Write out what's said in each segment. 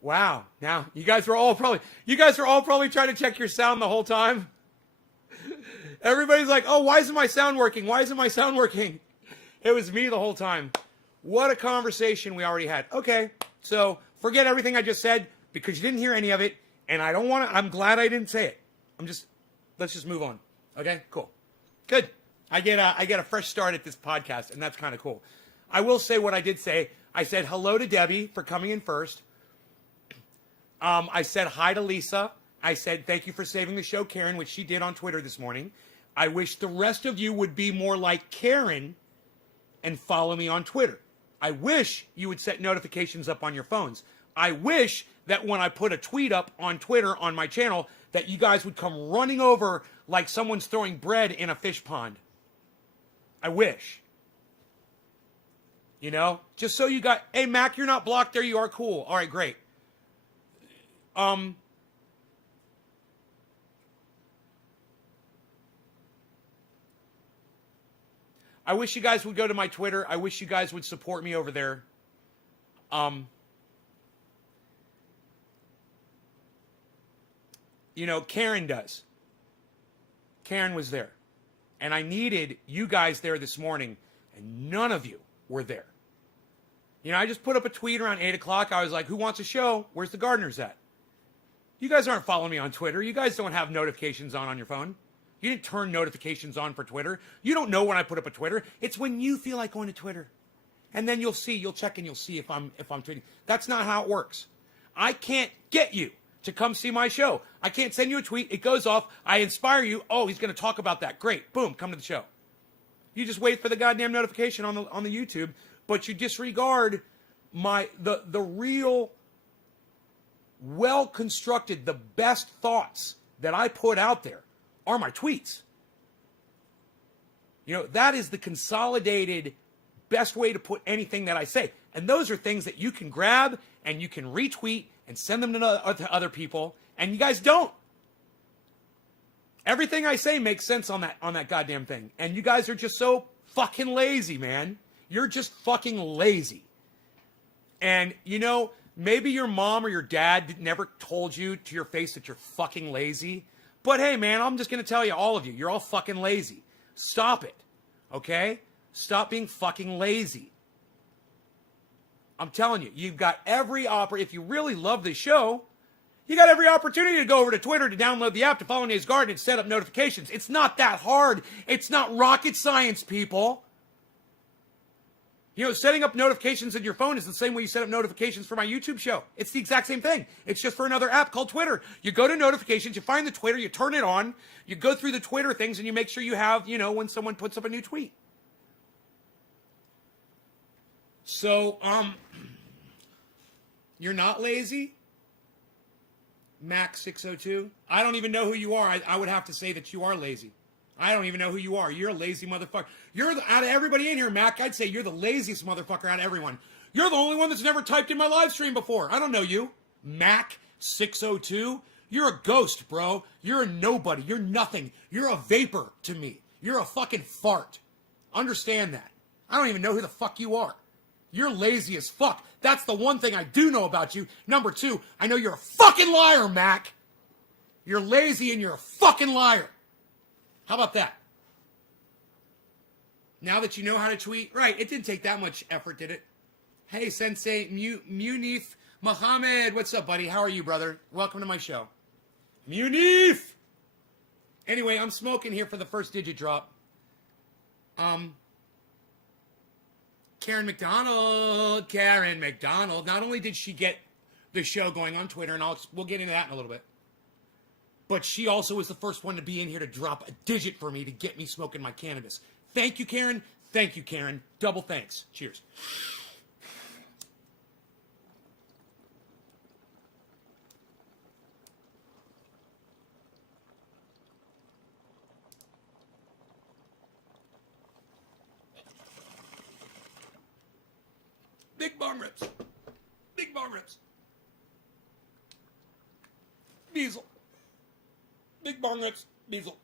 Wow. Now, you guys were all probably trying to check your sound the whole time. Everybody's like, "Oh, why isn't my sound working? Why isn't my sound working?" It was me the whole time. What a conversation we already had. Okay. So, forget everything I just said because you didn't hear any of it and I'm glad I didn't say it. Let's just move on. Okay? Cool. Good. I get a fresh start at this podcast and that's kind of cool. I will say what I did say. I said hello to Debbie for coming in first. I said hi to Lisa. I said thank you for saving the show, Karen, which she did on Twitter this morning. I wish the rest of you would be more like Karen and follow me on Twitter. I wish you would set notifications up on your phones. I wish that when I put a tweet up on Twitter on my channel, that you guys would come running over like someone's throwing bread in a fish pond. I wish. You know? Just so you got, hey, Mac, you're not blocked. There you are. Cool. All right, great. I wish you guys would go to my Twitter. I wish you guys would support me over there. You know, Karen does. Karen was there. And I needed you guys there this morning, and none of you were there. You know, I just put up a tweet around 8 o'clock. I was like, who wants a show? Where's the gardeners at? You guys aren't following me on Twitter. You guys don't have notifications on your phone. You didn't turn notifications on for Twitter. You don't know when I put up a Twitter. It's when you feel like going to Twitter. And then you'll check and you'll see if I'm tweeting. That's not how it works. I can't get you to come see my show. I can't send you a tweet. It goes off. I inspire you. Oh, he's going to talk about that. Great. Boom. Come to the show. You just wait for the goddamn notification on the YouTube, but you disregard the real well-constructed, the best thoughts that I put out there are my tweets. You know, that is the consolidated best way to put anything that I say. And those are things that you can grab and you can retweet and send them to other people, and you guys don't. Everything I say makes sense on that goddamn thing. And you guys are just so fucking lazy, man. You're just fucking lazy. And, you know, maybe your mom or your dad never told you to your face that you're fucking lazy. But hey, man, I'm just going to tell you, all of you, you're all fucking lazy. Stop it. Okay? Stop being fucking lazy. I'm telling you, you've got every if you really love this show, you got every opportunity to go over to Twitter, to download the app, to follow Nate's Garden, and set up notifications. It's not that hard. It's not rocket science, people. You know, setting up notifications in your phone is the same way you set up notifications for my YouTube show. It's the exact same thing. It's just for another app called Twitter. You go to notifications, you find the Twitter, you turn it on, you go through the Twitter things, and you make sure you have, you know, when someone puts up a new tweet. So, you're not lazy? Max602? I don't even know who you are. I would have to say that you are lazy. I don't even know who you are. You're a lazy motherfucker. Out of everybody in here, Mac, I'd say you're the laziest motherfucker out of everyone. You're the only one that's never typed in my live stream before. I don't know you. Mac602? You're a ghost, bro. You're a nobody. You're nothing. You're a vapor to me. You're a fucking fart. Understand that. I don't even know who the fuck you are. You're lazy as fuck. That's the one thing I do know about you. Number two, I know you're a fucking liar, Mac. You're lazy and you're a fucking liar. How about that? Now that you know how to tweet, right, it didn't take that much effort, did it? Hey, Sensei Munif Mohammed, what's up, buddy? How are you, brother? Welcome to my show. Munif! Anyway, I'm smoking here for the first digit drop. Karen McDonald. Not only did she get the show going on Twitter, and we'll get into that in a little bit, but she also was the first one to be in here to drop a digit for me to get me smoking my cannabis. Thank you, Karen. Thank you, Karen. Double thanks. Cheers. Big bong rips. Big bong rips. Diesel. Big bong rips. Diesel.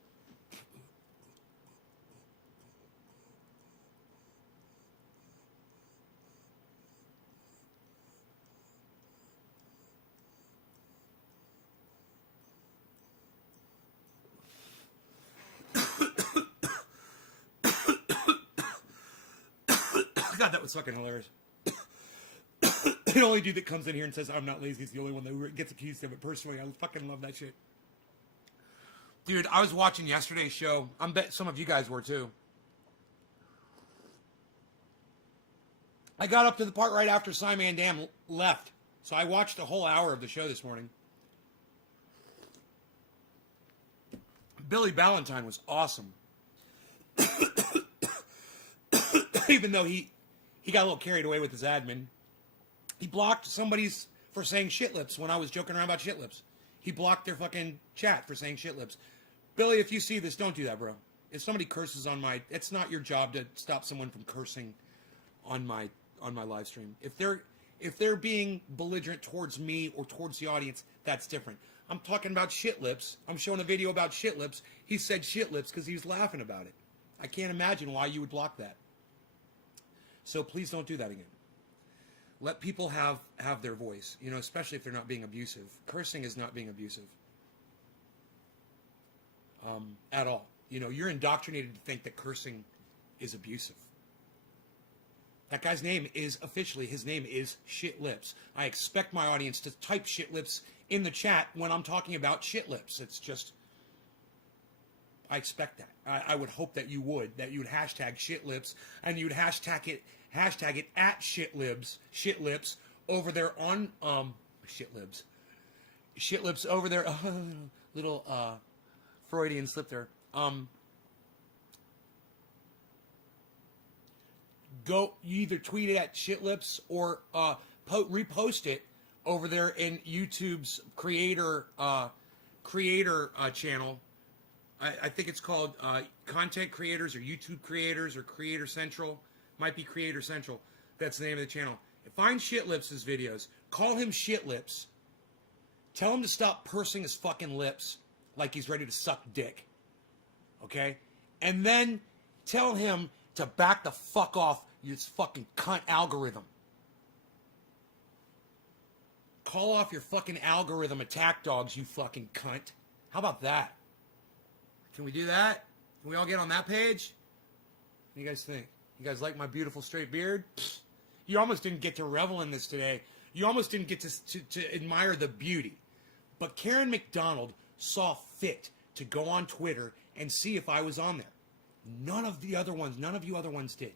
God, that was fucking hilarious. The only dude that comes in here and says, I'm not lazy, is the only one that gets accused of it personally. I fucking love that shit. Dude, I was watching yesterday's show. I bet some of you guys were too. I got up to the part right after Simon Dam left. So I watched a whole hour of the show this morning. Billy Ballantyne was awesome. Even though he got a little carried away with his admin. He blocked somebody's for saying shit lips when I was joking around about shit lips. He blocked their fucking chat for saying shit lips. Billy, if you see this, don't do that, bro. If somebody curses on my... It's not your job to stop someone from cursing on my live stream. If they're being belligerent towards me or towards the audience, that's different. I'm talking about shit lips. I'm showing a video about shit lips. He said shit lips because he was laughing about it. I can't imagine why you would block that. So please don't do that again. Let people have their voice, you know, especially if they're not being abusive. Cursing is not being abusive. At all. You know, you're indoctrinated to think that cursing is abusive. That guy's name is officially, his name is Shit Lips. I expect my audience to type Shit Lips in the chat when I'm talking about Shit Lips. It's just, I expect that. I would hope that you would hashtag Shit Lips, and you'd hashtag it at Shit Lips over there on, Shit Lips over there, little, Freudian slip there. Go, you either tweet it at Shitlips or repost it over there in YouTube's creator channel. I think it's called Content Creators or YouTube Creators or Creator Central. Might be Creator Central. That's the name of the channel. Find Shitlips' videos. Call him Shitlips. Tell him to stop pursing his fucking lips like he's ready to suck dick. Okay? And then tell him to back the fuck off this fucking cunt algorithm. Call off your fucking algorithm attack dogs, you fucking cunt. How about that? Can we do that? Can we all get on that page? What do you guys think? You guys like my beautiful straight beard? Pfft. You almost didn't get to revel in this today. You almost didn't get to admire the beauty. But Karen McDonald saw fit to go on Twitter and see if I was on there. None of you other ones did.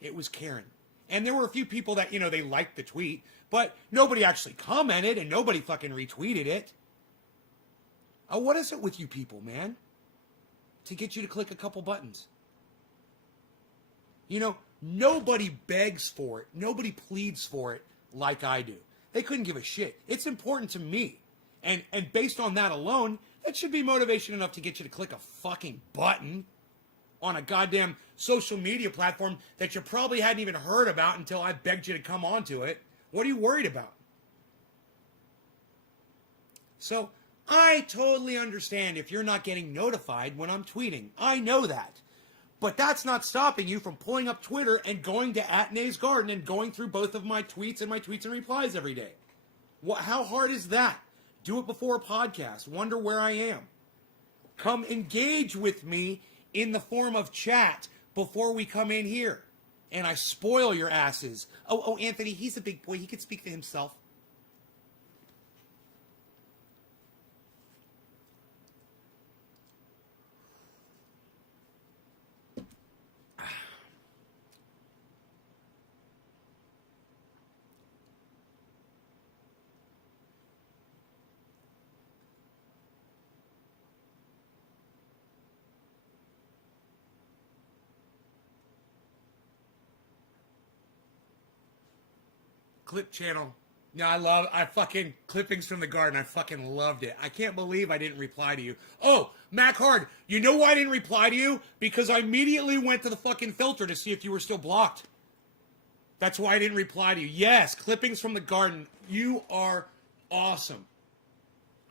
It was Karen. And there were a few people that, you know, they liked the tweet, but nobody actually commented and nobody fucking retweeted it. Oh, what is it with you people, man? To get you to click a couple buttons. You know, nobody begs for it. Nobody pleads for it like I do. They couldn't give a shit. It's important to me. And based on that alone, that should be motivation enough to get you to click a fucking button on a goddamn social media platform that you probably hadn't even heard about until I begged you to come onto it. What are you worried about? So, I totally understand if you're not getting notified when I'm tweeting. I know that. But that's not stopping you from pulling up Twitter and going to @NaysGarden and going through both of my tweets and replies every day. How hard is that? Do it before a podcast. Wonder where I am. Come engage with me in the form of chat before we come in here. And I spoil your asses. Oh, Anthony, he's a big boy. He can speak for himself. Clip channel. Yeah, I fucking clippings from the garden. I fucking loved it. I can't believe I didn't reply to you. Oh, Mac Hard, you know why I didn't reply to you? Because I immediately went to the fucking filter to see if you were still blocked. That's why I didn't reply to you. Yes, clippings from the garden. You are awesome.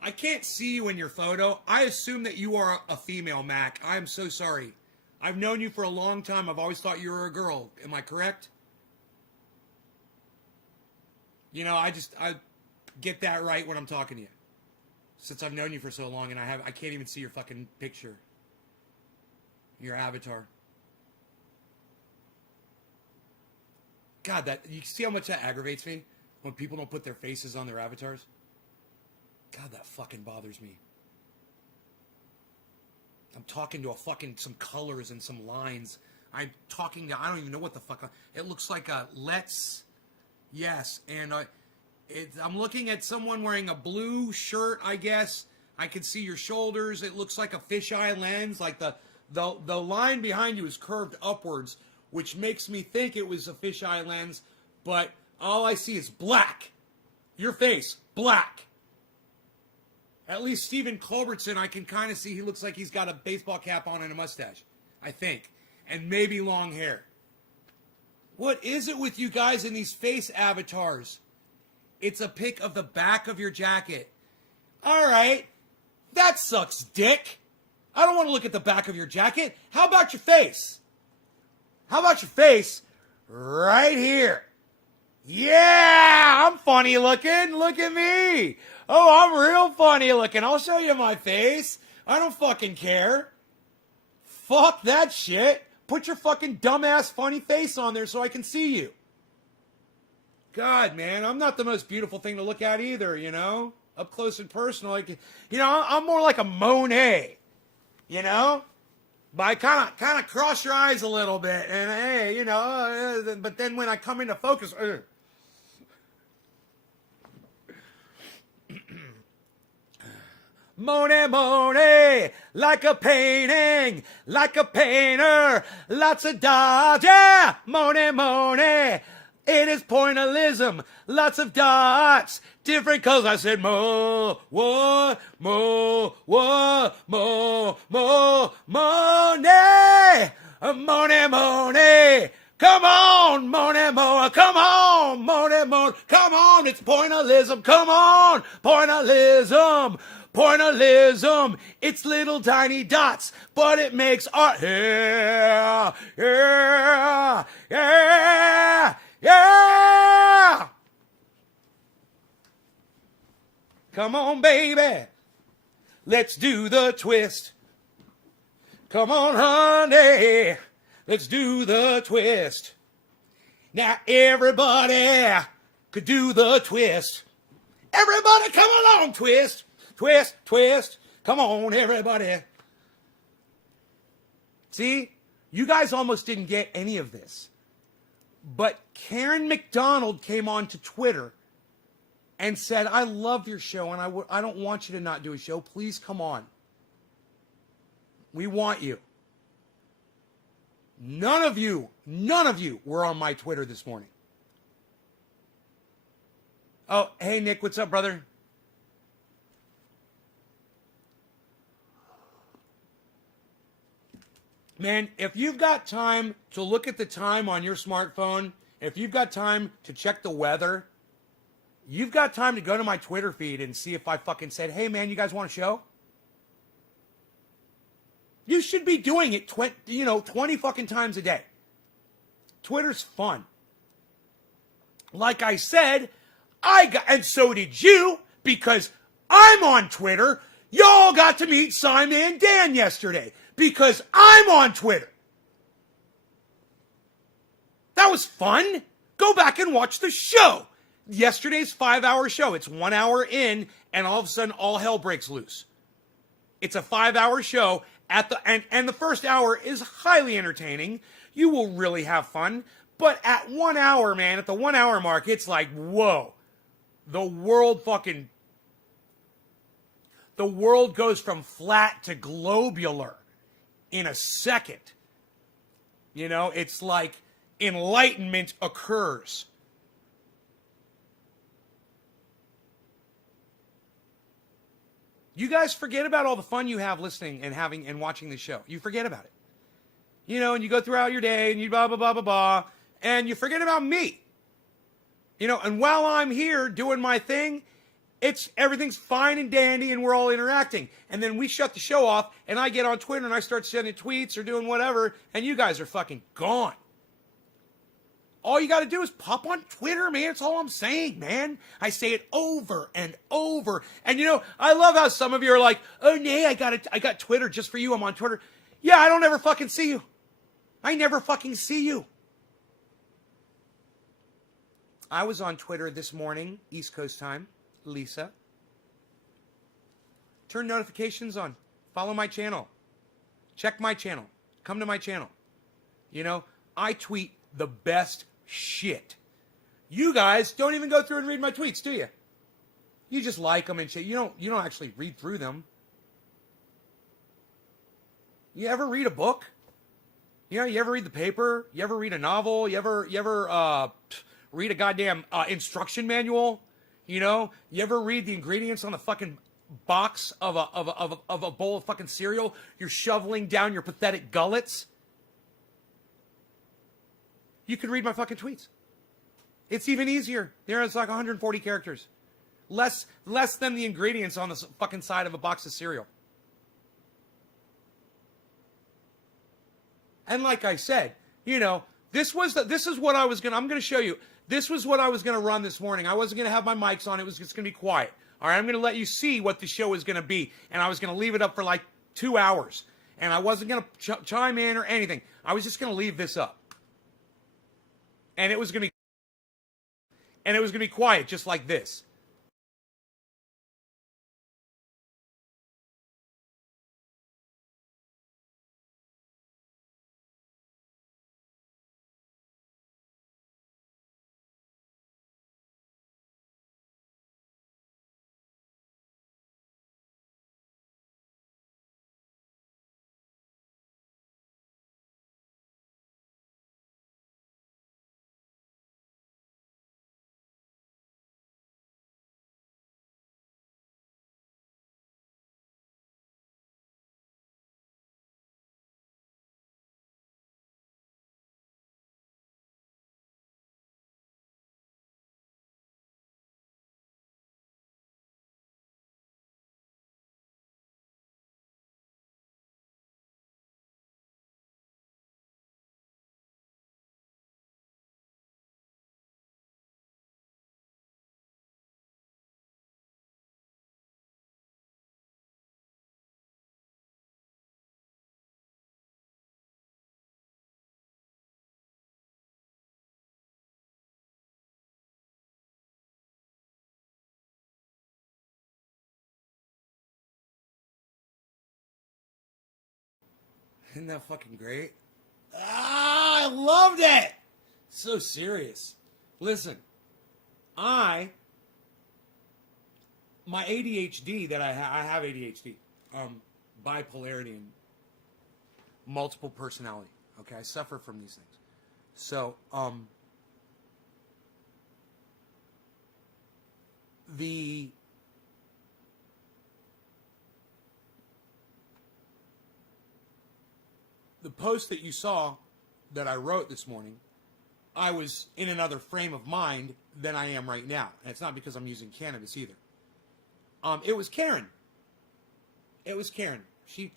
I can't see you in your photo. I assume that you are a female, Mac. I am so sorry. I've known you for a long time. I've always thought you were a girl. Am I correct? You know, I get that right when I'm talking to you. Since I've known you for so long and I can't even see your fucking picture. Your avatar. God, that you see how much that aggravates me when people don't put their faces on their avatars? God, that fucking bothers me. I'm talking to some colors and some lines. I'm talking to, I don't even know what the fuck. It looks like a let's, yes. And I'm looking at someone wearing a blue shirt, I guess. I can see your shoulders. It looks like a fisheye lens. Like the line behind you is curved upwards, which makes me think it was a fisheye lens. But all I see is black. Your face, black. At least Stephen Culbertson, I can kind of see he looks like he's got a baseball cap on and a mustache, I think. And maybe long hair. What is it with you guys in these face avatars? It's a pic of the back of your jacket. All right. That sucks, dick. I don't want to look at the back of your jacket. How about your face? How about your face right here? Yeah, I'm funny looking. Look at me. Oh, I'm real funny looking. I'll show you my face. I don't fucking care. Fuck that shit. Put your fucking dumbass funny face on there so I can see you. God, man, I'm not the most beautiful thing to look at either, you know? Up close and personal. Like, you know, I'm more like a Monet, you know? But I kind of cross your eyes a little bit. And, hey, you know, but then when I come into focus... Monet, Monet, like a painting, like a painter, lots of dots, yeah, Monet, Monet, it is pointillism, lots of dots, different colors. I said Monet, Monet, Monet. Come on, Monet, Monet, come on, Monet, Monet, come on, it's pointillism, come on, pointillism. Pointillism, it's little tiny dots, but it makes art. Yeah, yeah, yeah, yeah. Come on, baby. Let's do the twist. Come on, honey. Let's do the twist. Now, everybody could do the twist. Everybody come along, twist. Twist, twist. Come on, everybody. See? You guys almost didn't get any of this. But Karen McDonald came on to Twitter and said, I love your show, and I don't want you to not do a show. Please come on. We want you. None of you were on my Twitter this morning. Oh, hey, Nick, what's up, brother? Man, if you've got time to look at the time on your smartphone, if you've got time to check the weather, you've got time to go to my Twitter feed and see if I fucking said, hey, man, you guys want a show? You should be doing it 20 fucking times a day. Twitter's fun. Like I said, and so did you, because I'm on Twitter. Y'all got to meet Simon and Dan yesterday. Because I'm on Twitter. That was fun. Go back and watch the show. Yesterday's 5-hour show. It's 1 hour in, and all of a sudden, all hell breaks loose. It's a 5-hour show, and the first hour is highly entertaining. You will really have fun. But at 1 hour, man, at the 1 hour mark, it's like, whoa. The world goes from flat to globular in a second. You know, it's like enlightenment occurs. You guys forget about all the fun you have listening and having and watching the show. You forget about it. You know, and you go throughout your day and you blah, blah, blah, blah, blah, and you forget about me. You know, and while I'm here doing my thing, everything's fine and dandy and we're all interacting. And then we shut the show off and I get on Twitter and I start sending tweets or doing whatever and you guys are fucking gone. All you got to do is pop on Twitter, man. That's all I'm saying, man. I say it over and over. And you know, I love how some of you are like, oh, nee, I got Twitter just for you. I'm on Twitter. Yeah, I don't ever fucking see you. I never fucking see you. I was on Twitter this morning, East Coast time. Lisa. Turn notifications on. Follow my channel. Check my channel. Come to my channel. You know, I tweet the best shit. You guys don't even go through and read my tweets, do you? You just like them and shit. You don't actually read through them. You ever read a book? You know, you ever read the paper? You ever read a novel? You ever read a goddamn instruction manual? You know, you ever read the ingredients on the fucking box of a bowl of fucking cereal you're shoveling down your pathetic gullets? You can read my fucking tweets. It's even easier. There's like 140 characters. Less than the ingredients on the fucking side of a box of cereal. And like I said, you know, this is what I'm going to show you. This was what I was going to run this morning. I wasn't going to have my mics on. It was just going to be quiet. All right, I'm going to let you see what the show is going to be. And I was going to leave it up for like 2 hours. And I wasn't going to chime in or anything. I was just going to leave this up. And it was going to be quiet just like this. Isn't that fucking great? Ah, I loved it. So serious. Listen, my ADHD that I have ADHD, bipolarity and multiple personality. Okay, I suffer from these things. So, the post that you saw that I wrote this morning, I was in another frame of mind than I am right now. And it's not because I'm using cannabis either. It was Karen. It was Karen. She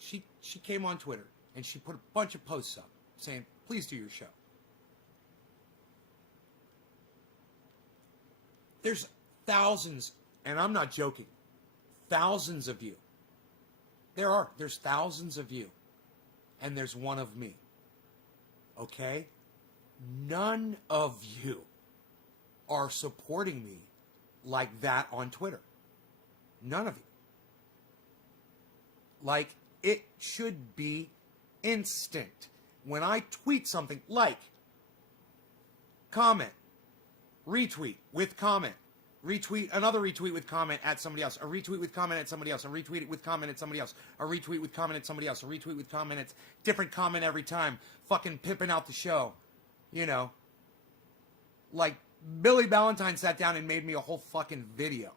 came on Twitter and she put a bunch of posts up saying, please do your show. There's thousands, and I'm not joking, thousands of you. There's thousands of you. And there's one of me. Okay? None of you are supporting me like that on Twitter. None of you. Like, it should be instant. When I tweet something, like, comment, retweet with comment, retweet, another retweet with comment at somebody else, a retweet with comment at somebody else, a retweet with comment at somebody else, a retweet with comment at somebody else, a retweet with comment at different comment every time, fucking pimping out the show, you know. Like, Billy Ballantyne sat down and made me a whole fucking video.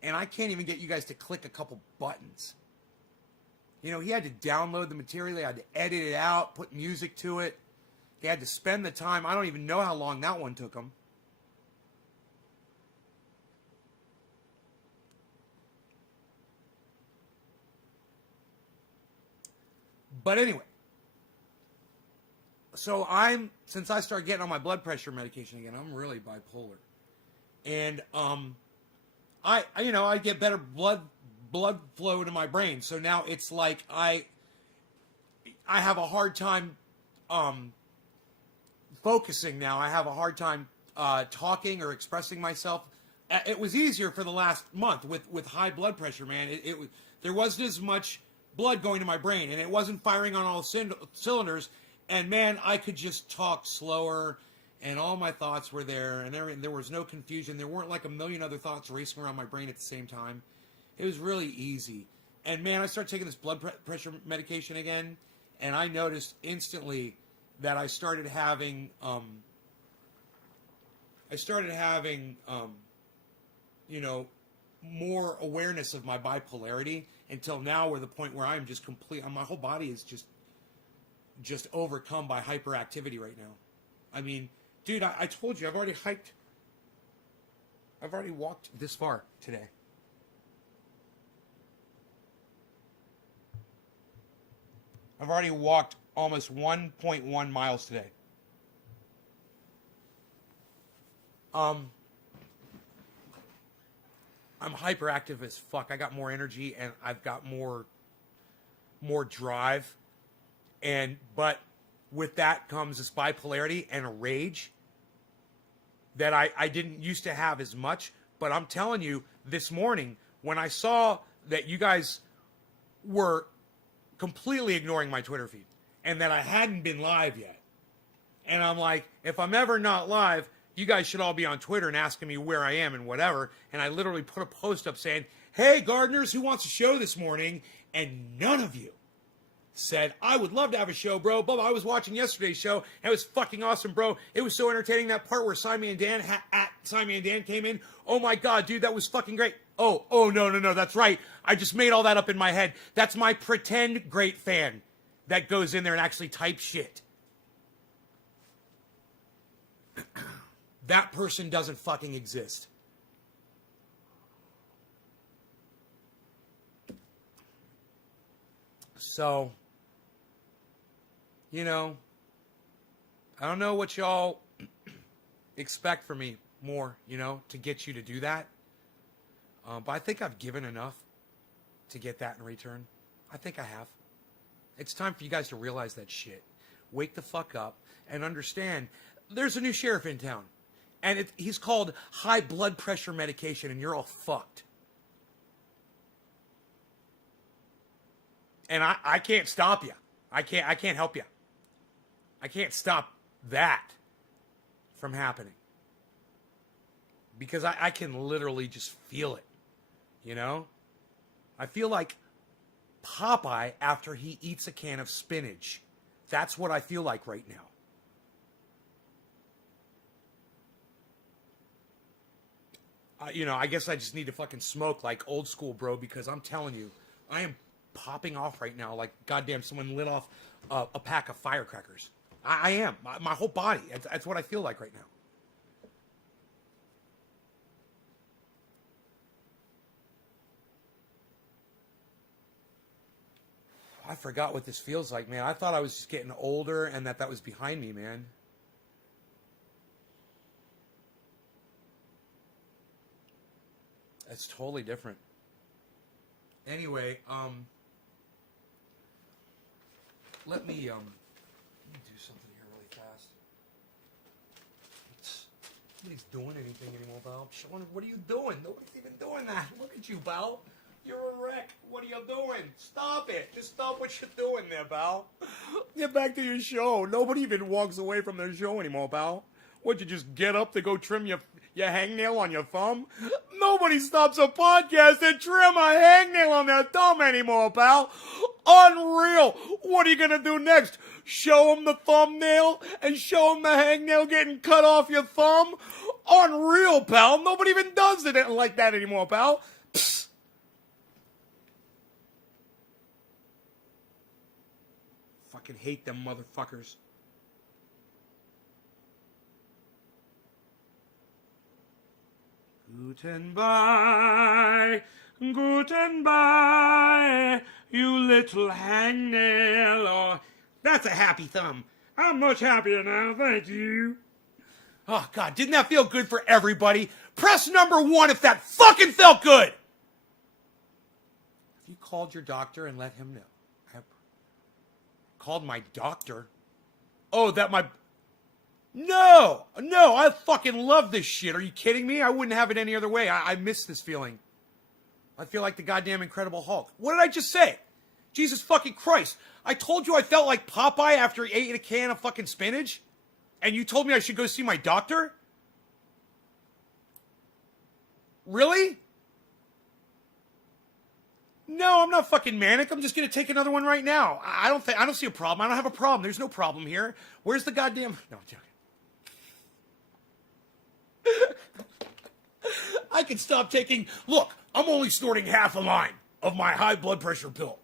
And I can't even get you guys to click a couple buttons. You know, he had to download the material, he had to edit it out, put music to it. He had to spend the time. I don't even know how long that one took him. But anyway, so since I started getting on my blood pressure medication again, I'm really bipolar. And I get better blood flow to my brain. So now it's like I have a hard time focusing now. I have a hard time talking or expressing myself. It was easier for the last month with high blood pressure, man. It was, there wasn't as much blood going to my brain, and it wasn't firing on all cylinders. And man, I could just talk slower, and all my thoughts were there, and there was no confusion. There weren't like a million other thoughts racing around my brain at the same time. It was really easy. And man, I started taking this blood pressure medication again, and I noticed instantly that I started having you know, more awareness of my bipolarity, until now we're the point where I'm just my whole body is just overcome by hyperactivity right now. I mean, dude, I told you, I've already walked this far today. I've already walked almost 1.1 miles today. I'm hyperactive as fuck. I got more energy, and I've got more drive. But with that comes this bipolarity and a rage that I didn't used to have as much. But I'm telling you, this morning, when I saw that you guys were completely ignoring my Twitter feed, and that I hadn't been live yet, and I'm like, if I'm ever not live, you guys should all be on Twitter and asking me where I am and whatever. And I literally put a post up saying, hey, gardeners, who wants a show this morning? And none of you said, I would love to have a show, bro. Bubba, I was watching yesterday's show. It was fucking awesome, bro. It was so entertaining. That part where Simon and Dan came in. Oh my God, dude, that was fucking great. Oh, no, that's right. I just made all that up in my head. That's my pretend great fan that goes in there and actually types shit. That person doesn't fucking exist. So, you know, I don't know what y'all expect from me more, you know, to get you to do that. But I think I've given enough to get that in return. I think I have. It's time for you guys to realize that shit. Wake the fuck up and understand there's a new sheriff in town. And he's called high blood pressure medication, and you're all fucked. And I can't stop you. I can't help you. I can't stop that from happening. Because I can literally just feel it. You know? I feel like Popeye after he eats a can of spinach. That's what I feel like right now. You know, I guess I just need to fucking smoke like old school, bro, because I'm telling you, I am popping off right now like goddamn someone lit off a pack of firecrackers. I am. My whole body. That's what I feel like right now. I forgot what this feels like, man. I thought I was just getting older and that was behind me, man. It's totally different. Anyway, let me do something here really fast. Nobody's doing anything anymore, Val. Sean, what are you doing? Nobody's even doing that. Look at you, Val. You're a wreck. What are you doing? Stop it. Just stop what you're doing there, Val. Get back to your show. Nobody even walks away from their show anymore, Val. What'd you just get up to go trim your hangnail on your thumb? Nobody stops a podcast to trim a hangnail on their thumb anymore, pal. Unreal. What are you going to do next? Show them the thumbnail and show them the hangnail getting cut off your thumb? Unreal, pal. Nobody even does it like that anymore, pal. Psst. Fucking hate them motherfuckers. Guten bye, you little hangnail. Oh, that's a happy thumb. I'm much happier now, thank you. Oh, God, didn't that feel good for everybody? Press number 1 if that fucking felt good. Have you called your doctor and let him know? I have called my doctor. Oh, that my... No, no, I fucking love this shit. Are you kidding me? I wouldn't have it any other way. I miss this feeling. I feel like the goddamn Incredible Hulk. What did I just say? Jesus fucking Christ. I told you I felt like Popeye after he ate a can of fucking spinach? And you told me I should go see my doctor? Really? No, I'm not fucking manic. I'm just gonna take another one right now. I don't see a problem. I don't have a problem. There's no problem here. Where's the goddamn... No, I'm joking. I can stop taking... Look, I'm only snorting half a line of my high blood pressure pill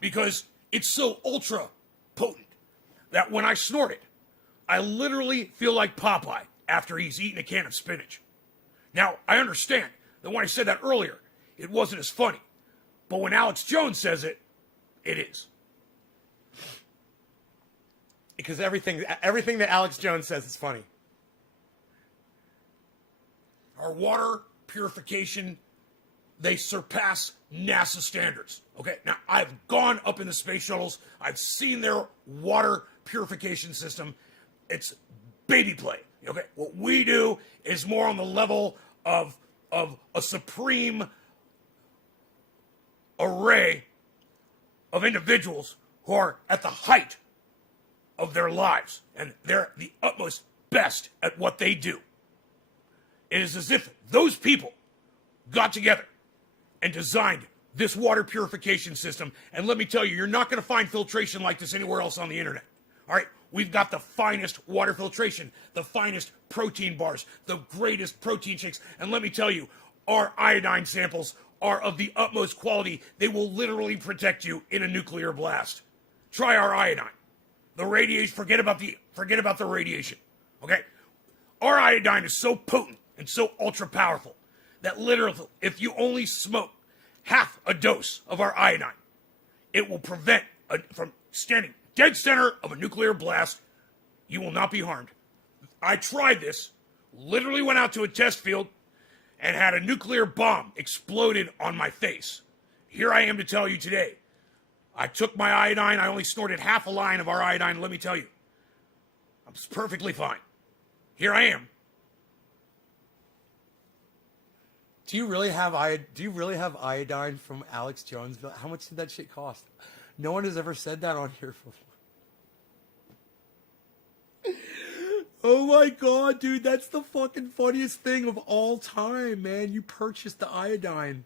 because it's so ultra potent that when I snort it, I literally feel like Popeye after he's eaten a can of spinach. Now, I understand that when I said that earlier, it wasn't as funny. But when Alex Jones says it, it is. Because everything that Alex Jones says is funny. Our water purification, they surpass NASA standards. Okay, now I've gone up in the space shuttles. I've seen their water purification system. It's baby play. Okay, what we do is more on the level of a supreme array of individuals who are at the height of their lives, and they're the utmost best at what they do. It is as if those people got together and designed this water purification system, and let me tell you, you're not going to find filtration like this anywhere else on the internet. All right, we've got the finest water filtration, the finest protein bars, the greatest protein shakes, and let me tell you, our iodine samples are of the utmost quality. They will literally protect you in a nuclear blast. Try our iodine. The radiation, forget about the radiation. Okay? Our iodine is so potent and so ultra powerful that literally, if you only smoke half a dose of our iodine, it will prevent from standing dead center of a nuclear blast. You will not be harmed. I tried this, literally went out to a test field, and had a nuclear bomb exploded on my face. Here I am to tell you today. I took my iodine. I only snorted half a line of our iodine. Let me tell you, I'm perfectly fine. Here I am. Do you really have iodine from Alex Jones? How much did that shit cost? No one has ever said that on here before. Oh my god, dude, that's the fucking funniest thing of all time, man. You purchased the iodine.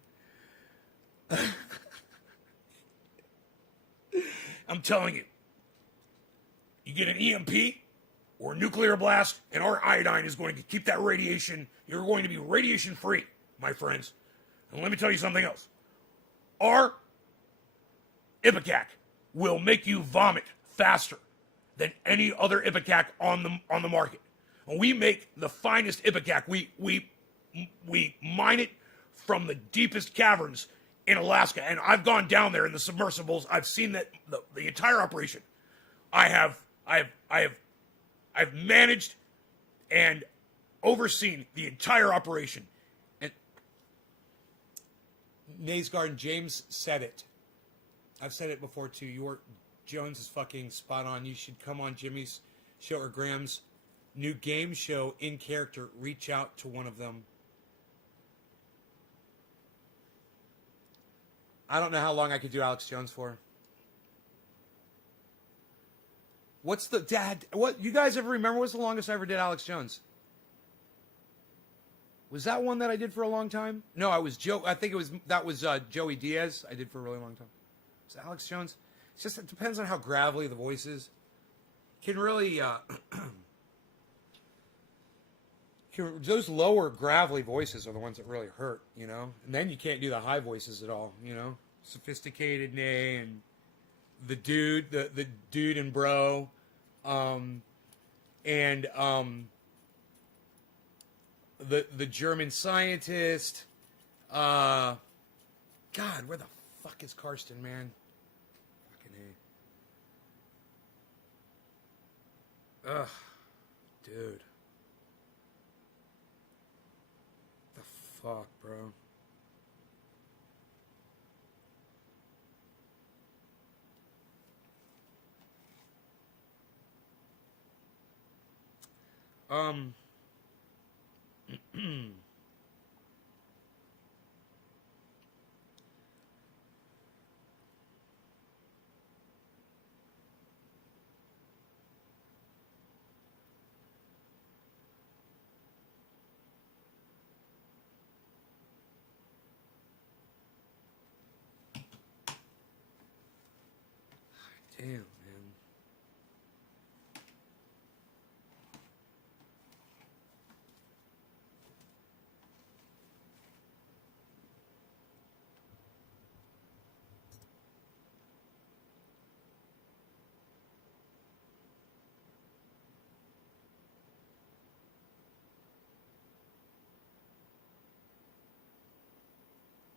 I'm telling you, you get an EMP or a nuclear blast, and our iodine is going to keep that radiation. You're going to be radiation free, my friends. And let me tell you something else. Our Ipecac will make you vomit faster than any other Ipecac on the market. And we make the finest Ipecac. We mine it from the deepest caverns in Alaska, and I've gone down there in the submersibles. I've seen that the entire operation. I've managed and overseen the entire operation. And Nays Garden, James said it. I've said it before too. Jones is fucking spot on. You should come on Jimmy's show or Graham's new game show in character. Reach out to one of them. I don't know how long I could do Alex Jones for. What's the what you guys ever remember? What's the longest I ever did Alex Jones? Was that one that I did for a long time? No, I was Joe. I think that was Joey Diaz. I did for a really long time. Was it Alex Jones? It's just, it depends on how gravelly the voice is. Can really, those lower gravelly voices are the ones that really hurt, you know? And then you can't do the high voices at all, you know? Sophisticated Nay and the dude and bro, and the German scientist. God, where the fuck is Karsten, man? Ugh, dude. The fuck, bro. Um. Damn, man.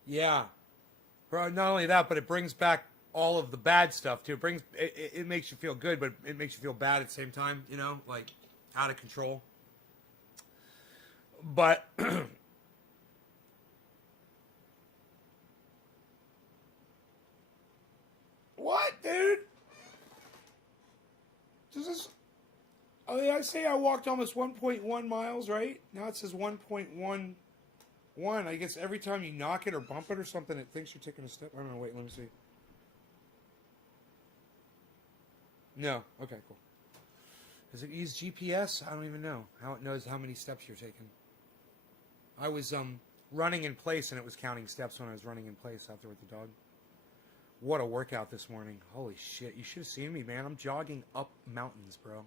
Yeah. Bro, not only that, but it brings back all of the bad stuff too. It makes you feel good, but it makes you feel bad at the same time, you know, like out of control. But what, dude? Does this Oh, yeah, I say I walked almost 1.1 miles, right? Now it says 1.11. I guess every time you knock it or bump it or something, it thinks you're taking a step. I don't know. Wait, let me see. No. Okay, cool. Does it use GPS? I don't even know how it knows how many steps you're taking. I was running in place, and it was counting steps when I was running in place out there with the dog. What a workout this morning. Holy shit. You should have seen me, man. I'm jogging up mountains, bro.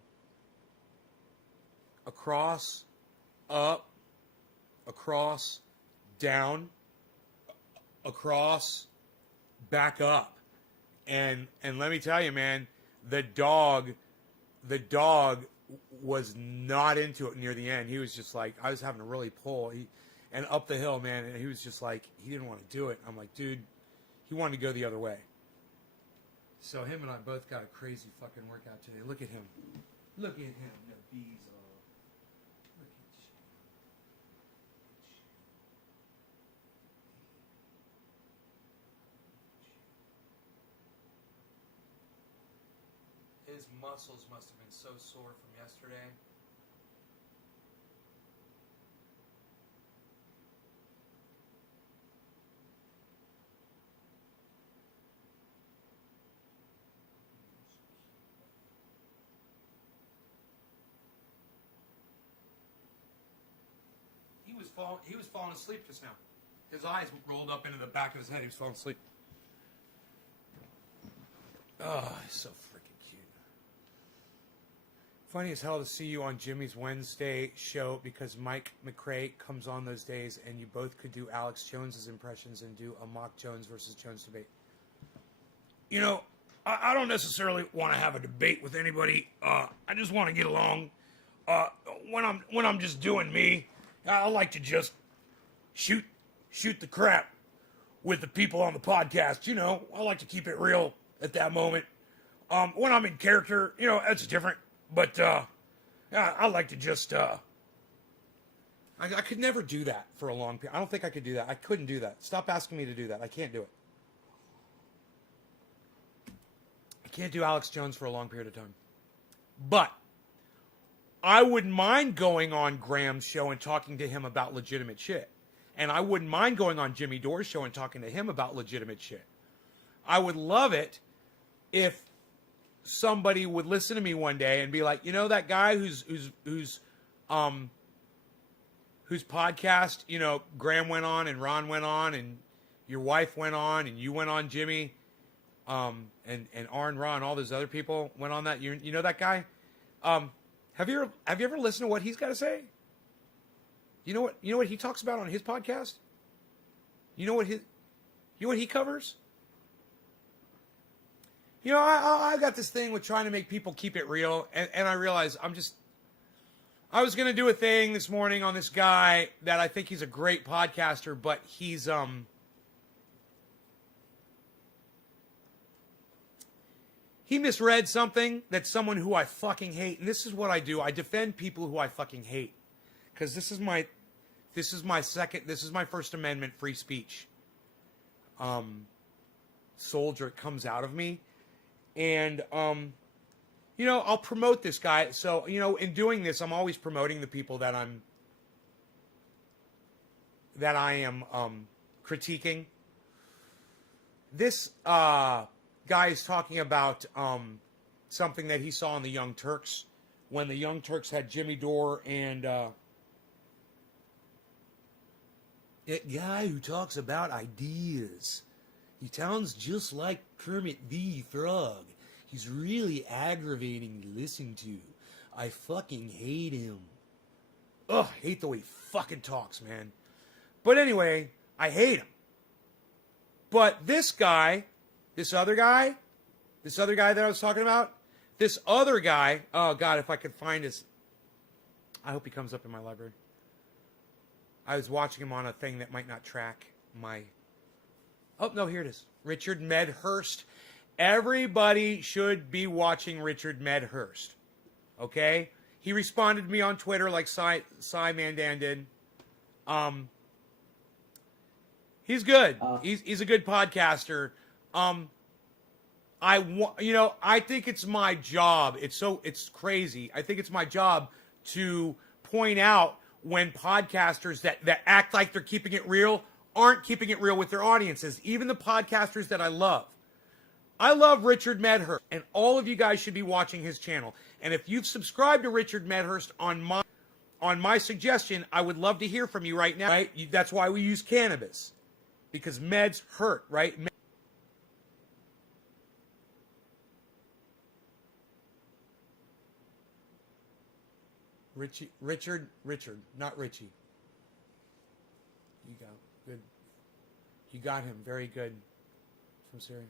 Across, up, across, down, across, back up. And let me tell you, man, the dog was not into it near the end. He was just like, I was having to really pull. And up the hill, man, and he was just like, he didn't want to do it. I'm like, dude, he wanted to go the other way. So him and I both got a crazy fucking workout today. Look at him. Look at him. The bees all. Look at you. His muscles must have been so sore from yesterday. He was falling asleep just now. His eyes rolled up into the back of his head. He was falling asleep. Oh, he's so freaking cute. Funny as hell to see you on Jimmy's Wednesday show because Mike McRae comes on those days and you both could do Alex Jones's impressions and do a mock Jones versus Jones debate. You know, I don't necessarily want to have a debate with anybody. I just want to get along. When I'm just doing me, I like to just shoot the crap with the people on the podcast. You know, I like to keep it real at that moment. When I'm in character, you know, that's different. But I like to just. I could never do that for a long period. I don't think I could do that. I couldn't do that. Stop asking me to do that. I can't do it. I can't do Alex Jones for a long period of time. But I wouldn't mind going on Graham's show and talking to him about legitimate shit. And I wouldn't mind going on Jimmy Dore's show and talking to him about legitimate shit. I would love it if somebody would listen to me one day and be like, you know, that guy whose podcast, you know, Graham went on and Ron went on and your wife went on and you went on, Jimmy, and Arn, Ron, all those other people went on that. You know that guy? Have you ever listened to what he's got to say? You know what he talks about on his podcast? You know what he covers? You know, I got this thing with trying to make people keep it real, and I realize I was gonna do a thing this morning on this guy that I think he's a great podcaster, but he's he misread something that someone who I fucking hate, and this is what I do. I defend people who I fucking hate. Because this is my First Amendment free speech soldier. It comes out of me. And I'll promote this guy. So, in doing this, I'm always promoting the people that I am critiquing. This guy is talking about something that he saw in the Young Turks when the Young Turks had Jimmy Dore and that guy who talks about ideas. He sounds just like Kermit the Frog. He's really aggravating to listen to. I fucking hate him. Ugh, hate the way he fucking talks, man. But anyway, I hate him. But this other guy that I was talking about, this other guy, oh God, if I could find his, I hope he comes up in my library. I was watching him on a thing that might not track my, oh no, here it is. Richard Medhurst. Everybody should be watching Richard Medhurst. Okay? He responded to me on Twitter like Cy Mandan did. He's good. He's a good podcaster. I think it's my job. It's crazy. I think it's my job to point out when podcasters that act like they're keeping it real aren't keeping it real with their audiences. Even the podcasters that I love. I love Richard Medhurst, and all of you guys should be watching his channel. And if you've subscribed to Richard Medhurst on my suggestion, I would love to hear from you right now. Right? That's why we use cannabis, because meds hurt, right? Richard, not Richie. You go good. You got him very good from Syria.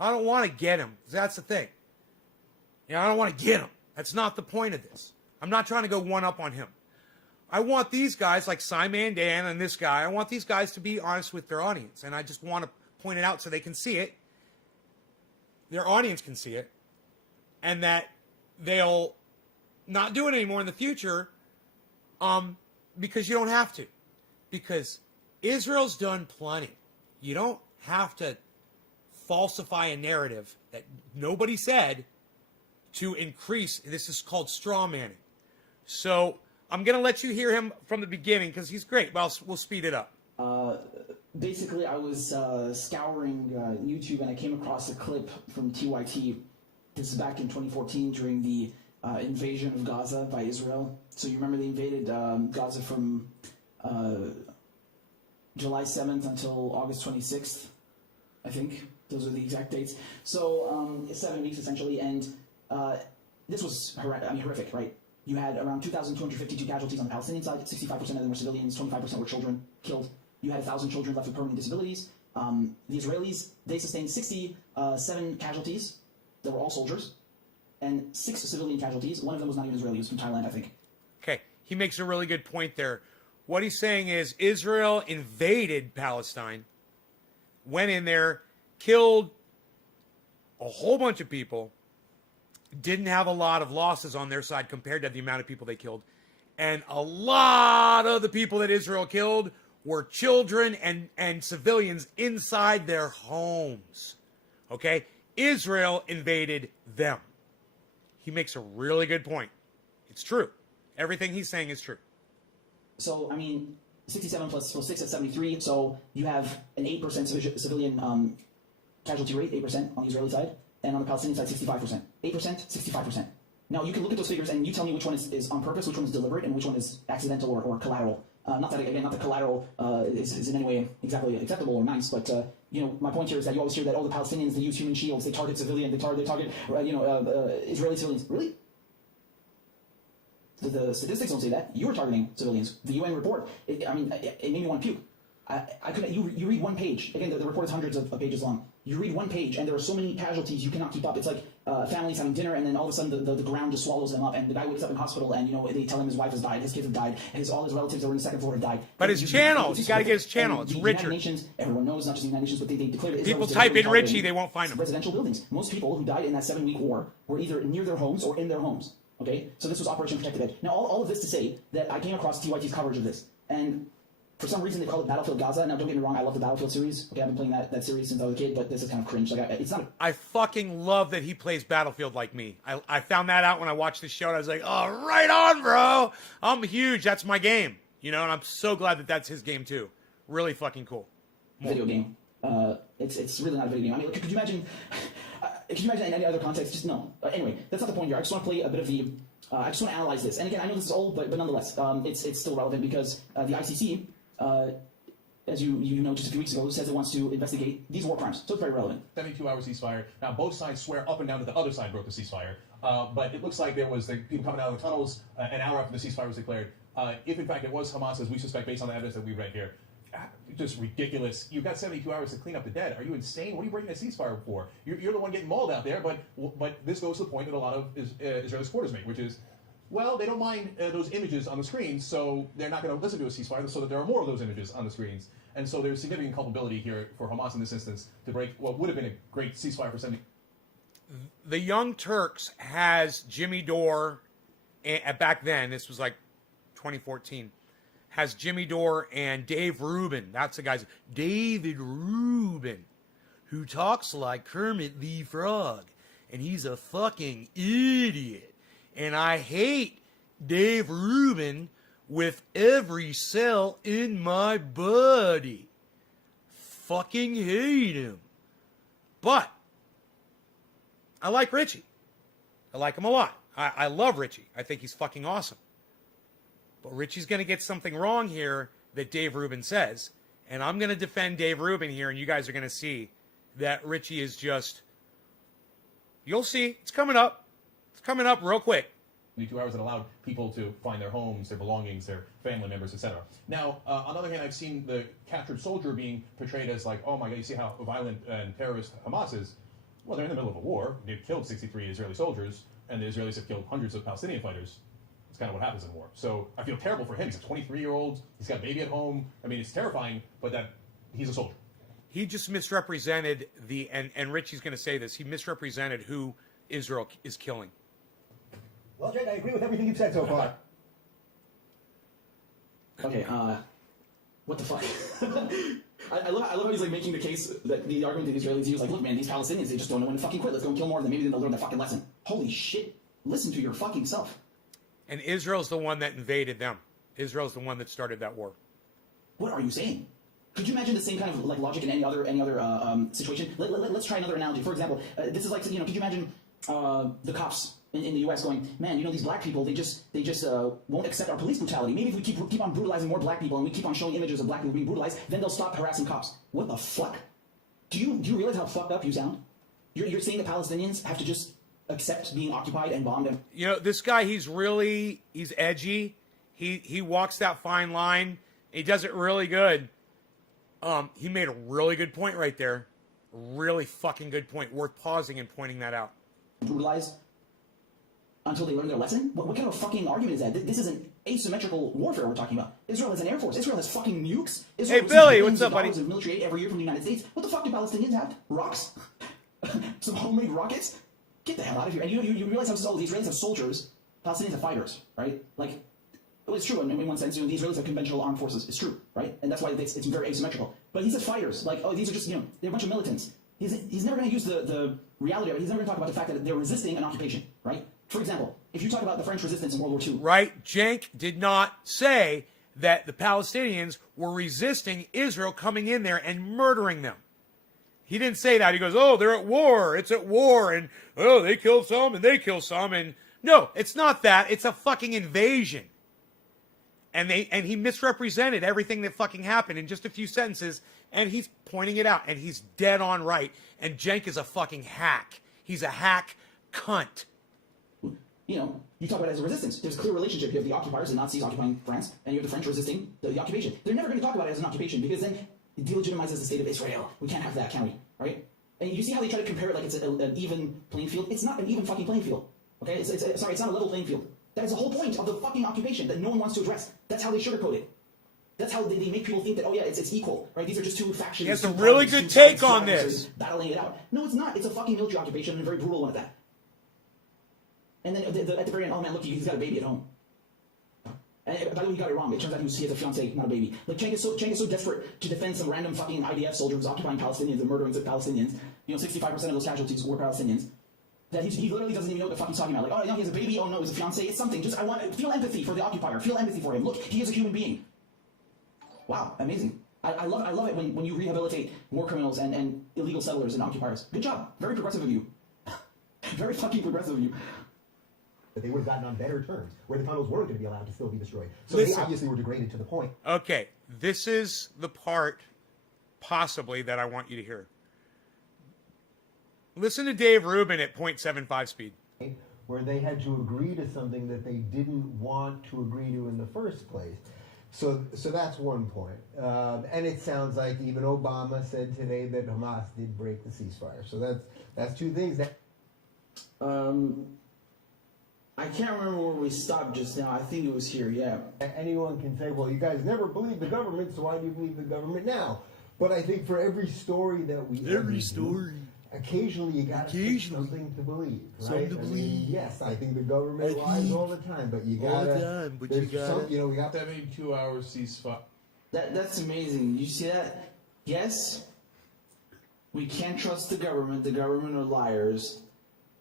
I don't want to get him. That's the thing. I don't want to get him. That's not the point of this. I'm not trying to go one up on him. I want these guys like Cy Mandan and this guy, I want these guys to be honest with their audience. And I just want to point it out so they can see it. Their audience can see it. And that they'll not do it anymore in the future because you don't have to. Because Israel's done plenty. You don't have to falsify a narrative that nobody said to increase. This is called straw manning. So I'm going to let you hear him from the beginning because he's great. Well, we'll speed it up. Basically, I was scouring YouTube and I came across a clip from TYT. This is back in 2014 during the invasion of Gaza by Israel. So you remember they invaded Gaza from July 7th until August 26th, I think. Those are the exact dates. So 7 weeks essentially, and this was horrific, right? You had around 2,252 casualties on the Palestinian side. 65% of them were civilians. 25% were children killed. You had 1,000 children left with permanent disabilities. The Israelis, they sustained 67 casualties that were all soldiers, and 6 civilian casualties. One of them was not even Israeli. He was from Thailand, I think. Okay, he makes a really good point there. What he's saying is Israel invaded Palestine, went in there, killed a whole bunch of people, didn't have a lot of losses on their side compared to the amount of people they killed. And a lot of the people that Israel killed were children and civilians inside their homes. Okay? Israel invaded them. He makes a really good point. It's true. Everything he's saying is true. So, 67 plus 6 at 73. So you have an 8% civilian casualty rate, 8% on the Israeli side, and on the Palestinian side, 65%. 8%, 65%. Now, you can look at those figures and you tell me which one is on purpose, which one is deliberate, and which one is accidental or collateral. Not that collateral is in any way exactly acceptable or nice, but my point here is that you always hear that the Palestinians, they use human shields, they target civilians, they target Israeli civilians. Really? The statistics don't say that. You were targeting civilians. The UN report, it made me want to puke. I couldn't. You read one page. Again, the report is hundreds of pages long. You read one page, and there are so many casualties you cannot keep up. It's like families having dinner, and then all of a sudden the ground just swallows them up, and the guy wakes up in hospital, and they tell him his wife has died, his kids have died, all his relatives that were in the second floor have died. But his channel, you got to get his channel. It's Richard. United Nations, everyone knows, not just the United Nations, but they declared Israel. People type in Richie, they won't find him. Residential buildings. Most people who died in that 7-week war were either near their homes or in their homes. Okay, so this was Operation Protected Edge. Now, all of this to say that I came across TYT's coverage of this, and For some reason, they call it Battlefield Gaza. Now, don't get me wrong, I love the Battlefield series. Okay, I've been playing that series since I was a kid, but this is kind of cringe. Like, it's not. I fucking love that he plays Battlefield like me. I found that out when I watched the show, and I was like, oh, right on, bro. I'm huge. That's my game. You know, and I'm so glad that that's his game, too. Really fucking cool. Video game. It's really not a video game. I mean, like, could you imagine? Could you imagine in any other context? Just no. Anyway, that's not the point here. I just want to play a bit of the. I just want to analyze this. And again, I know this is old, but nonetheless, it's still relevant because the ICC, as you know, just a few weeks ago, says it wants to investigate these war crimes. So it's very relevant. 72-hour ceasefire. Now, both sides swear up and down that the other side broke the ceasefire. But it looks like there was people coming out of the tunnels an hour after the ceasefire was declared. If, in fact, it was Hamas, as we suspect based on the evidence that we read here, just ridiculous. You've got 72 hours to clean up the dead. Are you insane? What are you breaking a ceasefire for? You're the one getting mauled out there, but this goes to the point that a lot of Israeli supporters make, which is, well, they don't mind those images on the screens, so they're not going to listen to a ceasefire so that there are more of those images on the screens. And so there's significant culpability here for Hamas in this instance to break what would have been a great ceasefire for 70. The Young Turks has Jimmy Dore, back then, this was like 2014, has Jimmy Dore and Dave Rubin. That's the guy's David Rubin, who talks like Kermit the Frog, and he's a fucking idiot. And I hate Dave Rubin with every cell in my body. Fucking hate him. But I like Richie. I like him a lot. I love Richie. I think he's fucking awesome. But Richie's going to get something wrong here that Dave Rubin says. And I'm going to defend Dave Rubin here, and you guys are going to see that Richie is just... You'll see. It's coming up. It's coming up real quick. 2 hours that allowed people to find their homes, their belongings, their family members, etc. Now, on the other hand, I've seen the captured soldier being portrayed as like, oh my God, you see how violent and terrorist Hamas is? Well, they're in the middle of a war. They've killed 63 Israeli soldiers, and the Israelis have killed hundreds of Palestinian fighters. It's kind of what happens in war. So I feel terrible for him. He's a 23-year-old. He's got a baby at home. I mean, it's terrifying, but that he's a soldier. He just misrepresented and Richie's going to say this, he misrepresented who Israel is killing. Well, Jake, I agree with everything you've said so far. Okay, what the fuck? I love how he's like making the case that the argument that the Israelis use, like, look, man, these Palestinians, they just don't know when to fucking quit. Let's go and kill more of them. Maybe they'll learn the fucking lesson. Holy shit. Listen to your fucking self. And Israel's the one that invaded them. Israel's the one that started that war. What are you saying? Could you imagine the same kind of like logic in any other situation? Let's try another analogy. For example, this is like, you know, could you imagine the cops in the U.S. going, man, you know, these black people, they just won't accept our police brutality. Maybe if we keep on brutalizing more black people and we keep on showing images of black people being brutalized, then they'll stop harassing cops. What the fuck? Do you realize how fucked up you sound? You're saying the Palestinians have to just accept being occupied and bombed? And you know, this guy, he's edgy. He walks that fine line. He does it really good. He made a really good point right there. Really fucking good point. Worth pausing and pointing that out. brutalized until they learn their lesson? What kind of fucking argument is that? This is an asymmetrical warfare we're talking about. Israel has an air force. Israel has fucking nukes. Israel Hey, Billy, what's up, buddy? of military aid every year from the United States. What the fuck do Palestinians have? Rocks? Some homemade rockets? Get the hell out of here. And you realize how the Israelis have soldiers, Palestinians have fighters, right? Like, well, it's true in one sense. You know, the Israelis have conventional armed forces. It's true, right? And that's why it's very asymmetrical. But he said fighters. Like, oh, these are just, you know, they're a bunch of militants. He's never going to use the reality of it. He's never going to talk about the fact that they're resisting an occupation, right? For example, if you talk about the French resistance in World War II. Right? Cenk did not say that the Palestinians were resisting Israel coming in there and murdering them. He didn't say that. He goes, oh, they're at war. It's at war. And, oh, they killed some and they kill some. And no, it's not that. It's a fucking invasion. And he misrepresented everything that fucking happened in just a few sentences. And he's pointing it out. And he's dead on right. And Cenk is a fucking hack. He's a hack cunt. You know, you talk about it as a resistance. There's a clear relationship. You have the occupiers, the Nazis occupying France, and you have the French resisting the occupation. They're never going to talk about it as an occupation because then it delegitimizes the state of Israel. We can't have that, can we? Right? And you see how they try to compare it like it's an even playing field? It's not an even fucking playing field. Okay? It's not a level playing field. That is the whole point of the fucking occupation that no one wants to address. That's how they sugarcoat it. That's how they make people think that, oh yeah, it's equal, right? These are just two factions. He has a really good take on this. Battling it out. No, it's not. It's a fucking military occupation and a very brutal one at that. And then at the very end, oh man, look, he's got a baby at home. And by the way, he got it wrong. It turns out he has a fiancée, not a baby. Like, Cenk is so desperate to defend some random fucking IDF soldier who's occupying Palestinians and murdering Palestinians. 65% of those casualties were Palestinians. That he literally doesn't even know what the fuck he's talking about. Like, oh, no, he has a baby. Oh, no, he's a fiancé. It's something. Just, feel empathy for the occupier. Feel empathy for him. Look, he is a human being. Wow, amazing. I love it when you rehabilitate war criminals and illegal settlers and occupiers. Good job. Very progressive of you. Very fucking progressive of you. But they would have gotten on better terms, where the tunnels weren't going to be allowed to still be destroyed. So Listen. they obviously were degraded to the point. Okay, this is the part, possibly, that I want you to hear. Listen to Dave Rubin at 0.75 speed. Where they had to agree to something that they didn't want to agree to in the first place. So that's one point. And it sounds like even Obama said today that Hamas did break the ceasefire. So that's two things. I can't remember where we stopped just now. I think it was here, yeah. Anyone can say, well, you guys never believed the government, so why do you believe the government now? But I think for every story that we do, occasionally you got to pick something to believe, right? Something to believe. Yes, I think the government lies all the time, but you gotta. We got 72-hour ceasefire. That's amazing. You see that? Yes, we can't trust the government. The government are liars.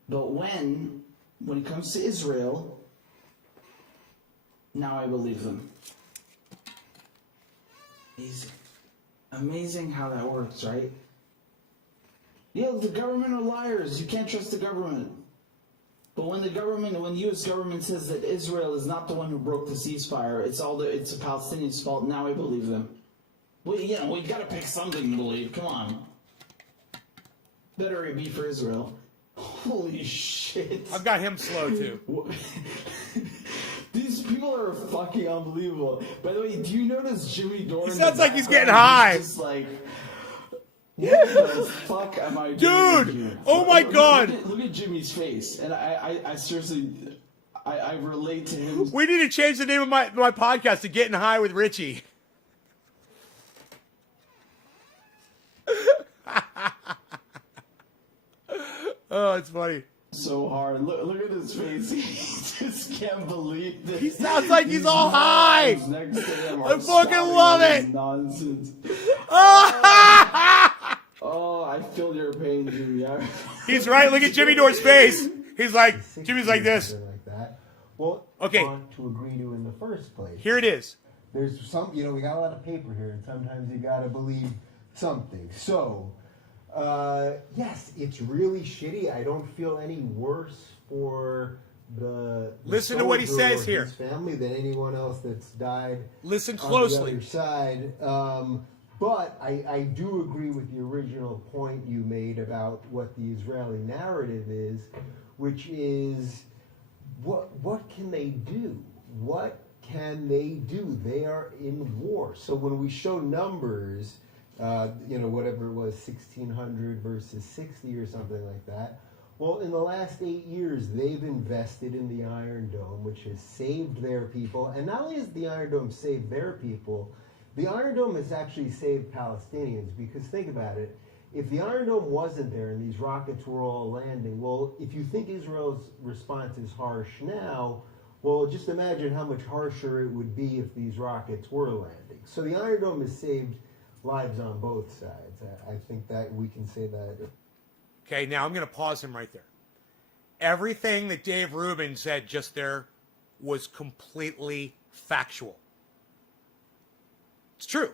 But when it comes to Israel, now I believe them. Amazing how that works, right? Yeah, the government are liars. You can't trust the government. But when the U.S. government says that Israel is not the one who broke the ceasefire, it's the Palestinians' fault. Now I believe them. Well, we got to pick something to believe. Come on. Better it be for Israel. Holy shit! I've got him slow too. These people are fucking unbelievable. By the way, do you notice Jimmy Dore? He in sounds the like he's background? getting high. He's just like, what the fuck am I doing Dude! here? Oh my God! Look at Jimmy's face, and I seriously, I relate to him. We need to change the name of my podcast to Getting High with Richie. Oh, it's funny. So hard. Look at his face. He just can't believe that. He sounds like he's all high. guys next to him I are fucking spouting love all it. this Nonsense. Oh! Oh, I feel your pain, Jimmy. He's right. Look at Jimmy Dore's face. He's like, Jimmy's like this. something like that. Well, Okay. want to agree to in the first place. Here it is. There's some, we got a lot of paper here, and sometimes you gotta believe something. So, yes, it's really shitty. I don't feel any worse for the Listen to what he soldier says or here. his family than anyone else that's died. Listen On the closely. other side. But I do agree with the original point you made about what the Israeli narrative is, which is what can they do? What can they do? They are in war. So when we show numbers, whatever it was, 1,600 versus 60 or something like that. Well, in the last 8 years, they've invested in the Iron Dome, which has saved their people. And not only has the Iron Dome saved their people, the Iron Dome has actually saved Palestinians. Because think about it. If the Iron Dome wasn't there and these rockets were all landing, well, if you think Israel's response is harsh now, well, just imagine how much harsher it would be if these rockets were landing. So the Iron Dome has saved lives on both sides. I think that we can say that. Okay, now I'm going to pause him right there. Everything that Dave Rubin said just there was completely factual. It's true.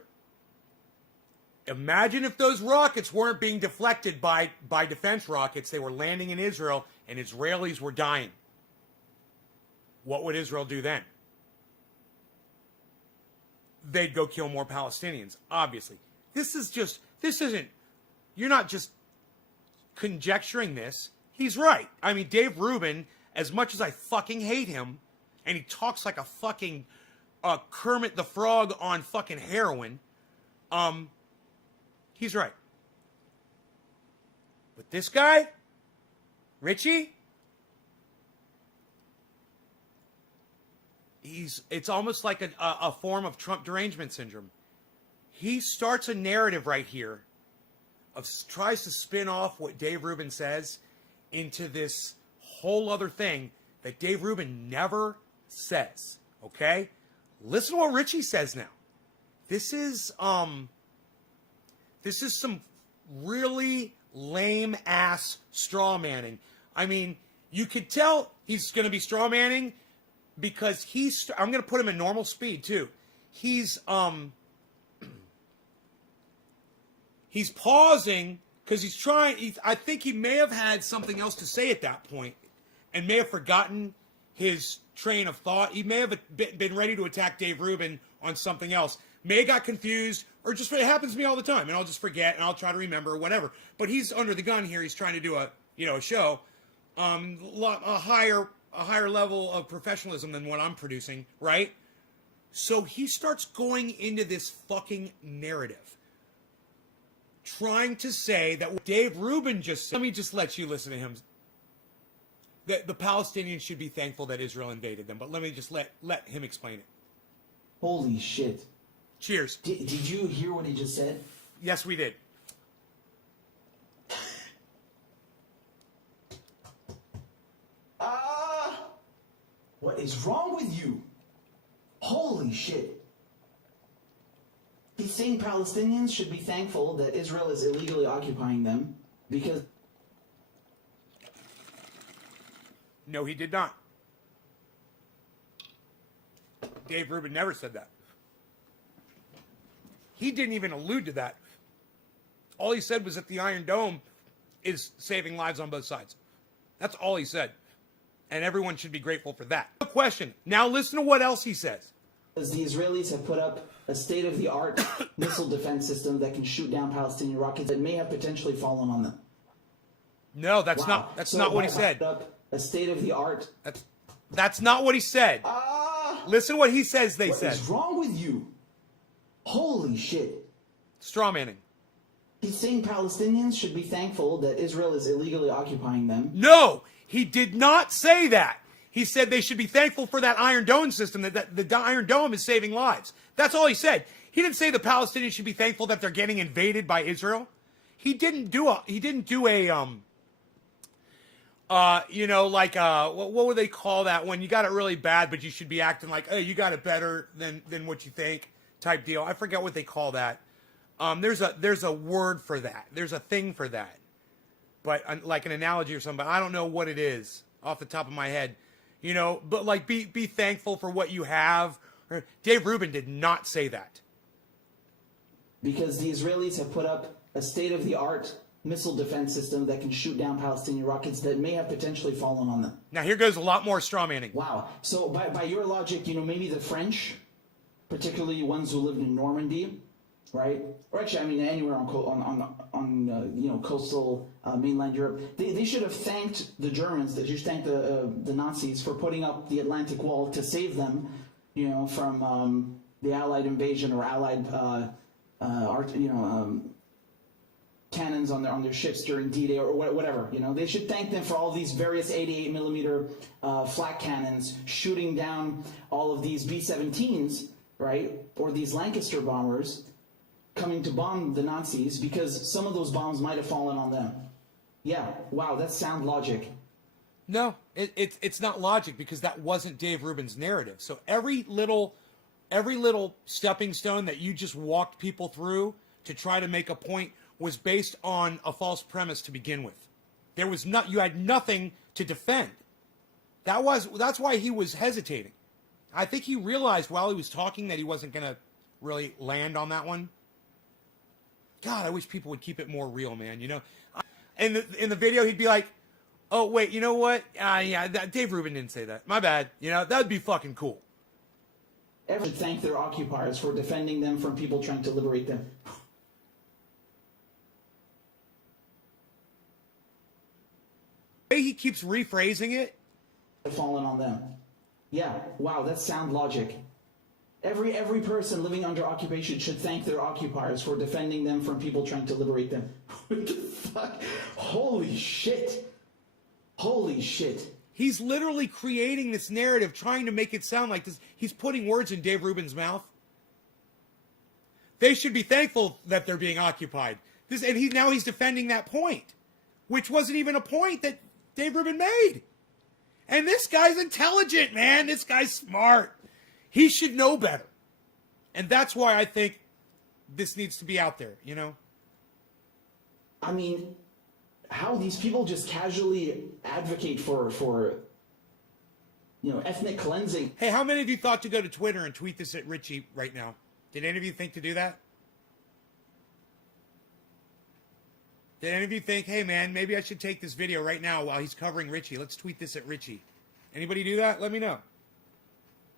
Imagine if those rockets weren't being deflected by defense rockets. They were landing in Israel and Israelis were dying. What would Israel do then? They'd go kill more Palestinians, obviously. You're not just conjecturing this. He's right. I mean, Dave Rubin, as much as I fucking hate him, and he talks like a fucking Kermit the Frog on fucking heroin, he's right. But this guy, Richie, it's almost like a form of Trump derangement syndrome. He starts a narrative right here tries to spin off what Dave Rubin says into this whole other thing that Dave Rubin never says, okay? Listen to what Richie says now. This is some really lame ass straw manning. I mean, you could tell he's going to be straw manning because I'm going to put him in normal speed too. He's pausing because he's trying. I think he may have had something else to say at that point and may have forgotten his train of thought. He may have been ready to attack Dave Rubin on something else. May have got confused, or just, it happens to me all the time, and I'll just forget, and I'll try to remember, or whatever. But he's under the gun here. He's trying to do a show, a higher level of professionalism than what I'm producing, right? So he starts going into this fucking narrative, trying to say that what Dave Rubin just said. Let me just let you listen to him. That the Palestinians should be thankful that Israel invaded them, but let me just let him explain it. Holy shit. Cheers. Did you hear what he just said? Yes, we did. What is wrong with you? Holy shit. He's saying Palestinians should be thankful that Israel is illegally occupying them because... No, he did not. Dave Rubin never said that. He didn't even allude to that. All he said was that the Iron Dome is saving lives on both sides. That's all he said. And everyone should be grateful for that. No question. Now listen to what else he says. Because the Israelis have put up a state-of-the-art missile defense system that can shoot down Palestinian rockets that may have potentially fallen on them. No, that's Wow. That's not what he said. Put up a state-of-the-art... That's not what he said. Listen to what he says they What said. is wrong with you? Holy shit. Straw manning. He's saying Palestinians should be thankful that Israel is illegally occupying them. No, he did not say that. He said they should be thankful for that Iron Dome system, that the Iron Dome is saving lives. That's all he said. He didn't say the Palestinians should be thankful that they're getting invaded by Israel. He didn't do a what would they call that when you got it really bad, but you should be acting like, oh, you got it better than what you think type deal. I forget what they call that. There's a word for that. There's a thing for that. But like an analogy or something, I don't know what it is off the top of my head. You know, but like be thankful for what you have. Dave Rubin did not say that. Because the Israelis have put up a state-of-the-art missile defense system that can shoot down Palestinian rockets that may have potentially fallen on them. Now here goes a lot more straw manning. Wow. So by your logic, maybe the French, particularly ones who lived in Normandy, right? Or actually, I mean, anywhere on coastal mainland Europe, they should have thanked the Germans. They should thank the Nazis for putting up the Atlantic Wall to save them, from the Allied invasion or Allied, cannons on their ships during D-Day or whatever. They should thank them for all these various 88 millimeter flak cannons shooting down all of these B-17s, right, or these Lancaster bombers coming to bomb the Nazis because some of those bombs might have fallen on them. Yeah, wow, that's sound logic. No, it's not logic because that wasn't Dave Rubin's narrative. So every little stepping stone that you just walked people through to try to make a point was based on a false premise to begin with. You had nothing to defend. That's why he was hesitating. I think he realized while he was talking that he wasn't going to really land on that one. God, I wish people would keep it more real, man. In the video, he'd be like, "Oh wait, you know what? Dave Rubin didn't say that. My bad. That'd be fucking cool." Ever thank their occupiers for defending them from people trying to liberate them. The way he keeps rephrasing it. Fallen on them. Yeah, wow, that's sound logic. Every person living under occupation should thank their occupiers for defending them from people trying to liberate them. What the fuck? Holy shit. Holy shit. He's literally creating this narrative, trying to make it sound like this. He's putting words in Dave Rubin's mouth. They should be thankful that they're being occupied. Now he's defending that point, which wasn't even a point that Dave Rubin made. And this guy's intelligent, man. This guy's smart. He should know better. And that's why I think this needs to be out there, you know? I mean, how these people just casually advocate for ethnic cleansing. Hey, how many of you thought to go to Twitter and tweet this at Richie right now? Did any of you think to do that? Did any of you think, hey man, maybe I should take this video right now while he's covering Richie. Let's tweet this at Richie. Anybody do that? Let me know.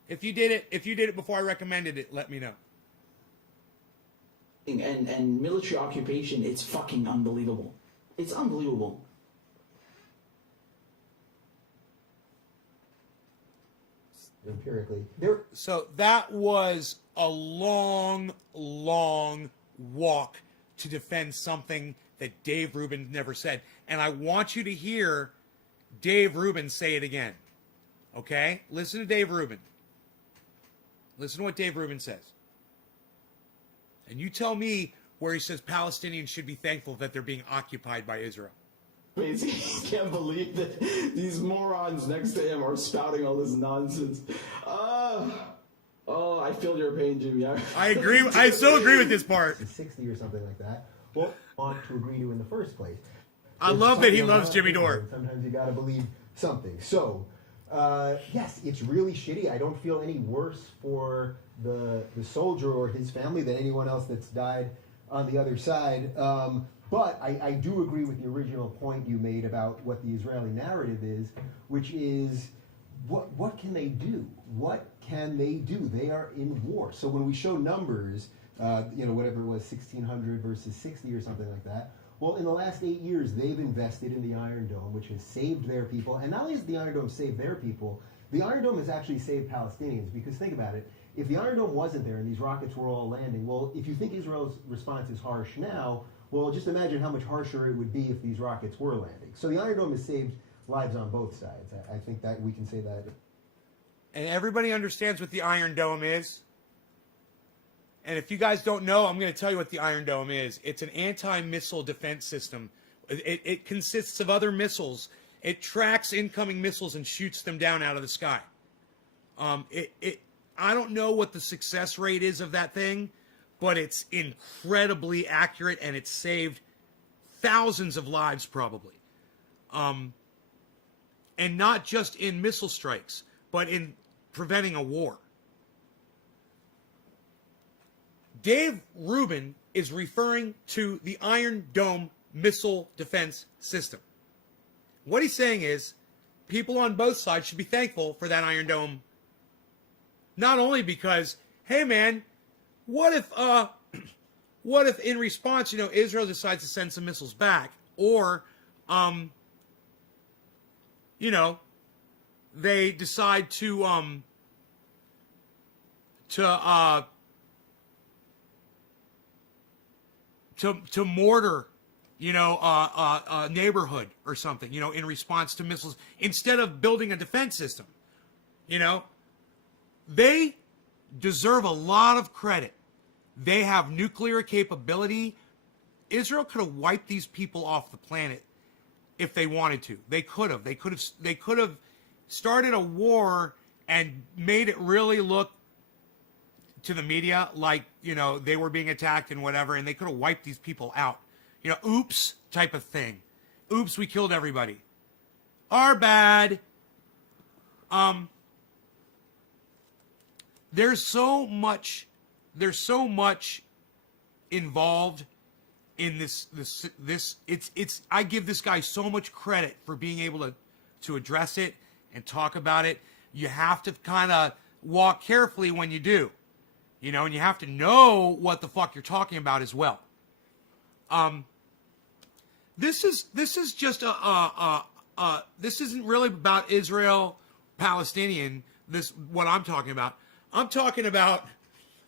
If you did it before I recommended it, let me know. And military occupation, it's fucking unbelievable. It's unbelievable. Empirically, So that was a long, long walk to defend something that Dave Rubin never said. And I want you to hear Dave Rubin say it again. Okay? Listen to Dave Rubin. Listen to what Dave Rubin says. And you tell me where he says Palestinians should be thankful that they're being occupied by Israel. Crazy. I can't believe that these morons next to him are spouting all this nonsense. I feel your pain, Jimmy. I agree. I so agree with this part. 60 or something like that. Well, want to agree to in the first place. I There's love that he something loves Jimmy about Dore. it. Sometimes you got to believe something. So, yes, it's really shitty. I don't feel any worse for the soldier or his family than anyone else that's died on the other side. But I do agree with the original point you made about what the Israeli narrative is, which is what can they do? What can they do? They are in war. So when we show numbers, whatever it was, 1,600 versus 60 or something like that. Well, in the last 8 years, they've invested in the Iron Dome, which has saved their people. And not only has the Iron Dome saved their people, the Iron Dome has actually saved Palestinians. Because think about it, if the Iron Dome wasn't there and these rockets were all landing, well, if you think Israel's response is harsh now, well, just imagine how much harsher it would be if these rockets were landing. So the Iron Dome has saved lives on both sides. I think that we can say that. And everybody understands what the Iron Dome is. And if you guys don't know, I'm going to tell you what the Iron Dome is. It's an anti-missile defense system. It consists of other missiles. It tracks incoming missiles and shoots them down out of the sky. I don't know what the success rate is of that thing, but it's incredibly accurate, and it's saved thousands of lives probably. And not just in missile strikes, but in preventing a war. Dave Rubin is referring to the Iron Dome missile defense system. What he's saying is people on both sides should be thankful for that Iron Dome. Not only because, hey man, what if in response, Israel decides to send some missiles back, or they decide to mortar, a neighborhood or something, in response to missiles, instead of building a defense system, they deserve a lot of credit. They have nuclear capability. Israel could have wiped these people off the planet if they wanted to. They could have. They could have started a war and made it really look to the media like, they were being attacked and whatever, and they could have wiped these people out. Oops type of thing. Oops, we killed everybody. Our bad. There's so much involved in this. I give this guy so much credit for being able to address it and talk about it. You have to kind of walk carefully when you do, and you have to know what the fuck you're talking about as well. This is just this isn't really about Israel, Palestinian. What I'm talking about. I'm talking about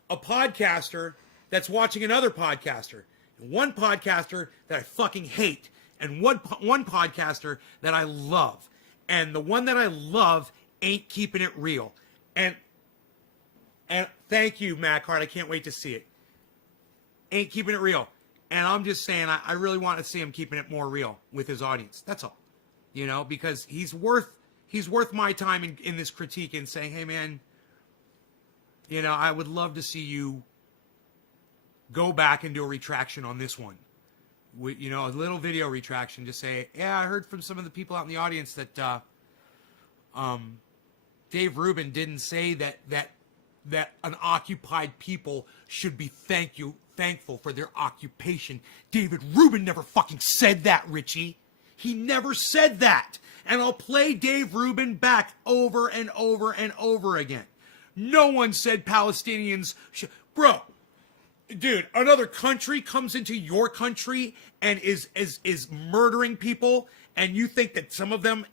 a podcaster that's watching another podcaster. One podcaster that I fucking hate, and one podcaster that I love. And the one that I love ain't keeping it real. And thank you, Matt Hart. I can't wait to see it. Ain't keeping it real. And I'm just saying, I really want to see him keeping it more real with his audience. That's all. Because he's worth my time in this critique and saying, hey man, You know, I would love to see you go back and do a retraction on this one. You know, a little video retraction. Just say, yeah, I heard from some of the people out in the audience that Dave Rubin didn't say that an occupied people should be thankful for their occupation. David Rubin never fucking said that, Richie. He never said that. And I'll play Dave Rubin back over and over and over again. No one said Palestinians should. Bro, dude, another country comes into your country and is murdering people, and you think that some of them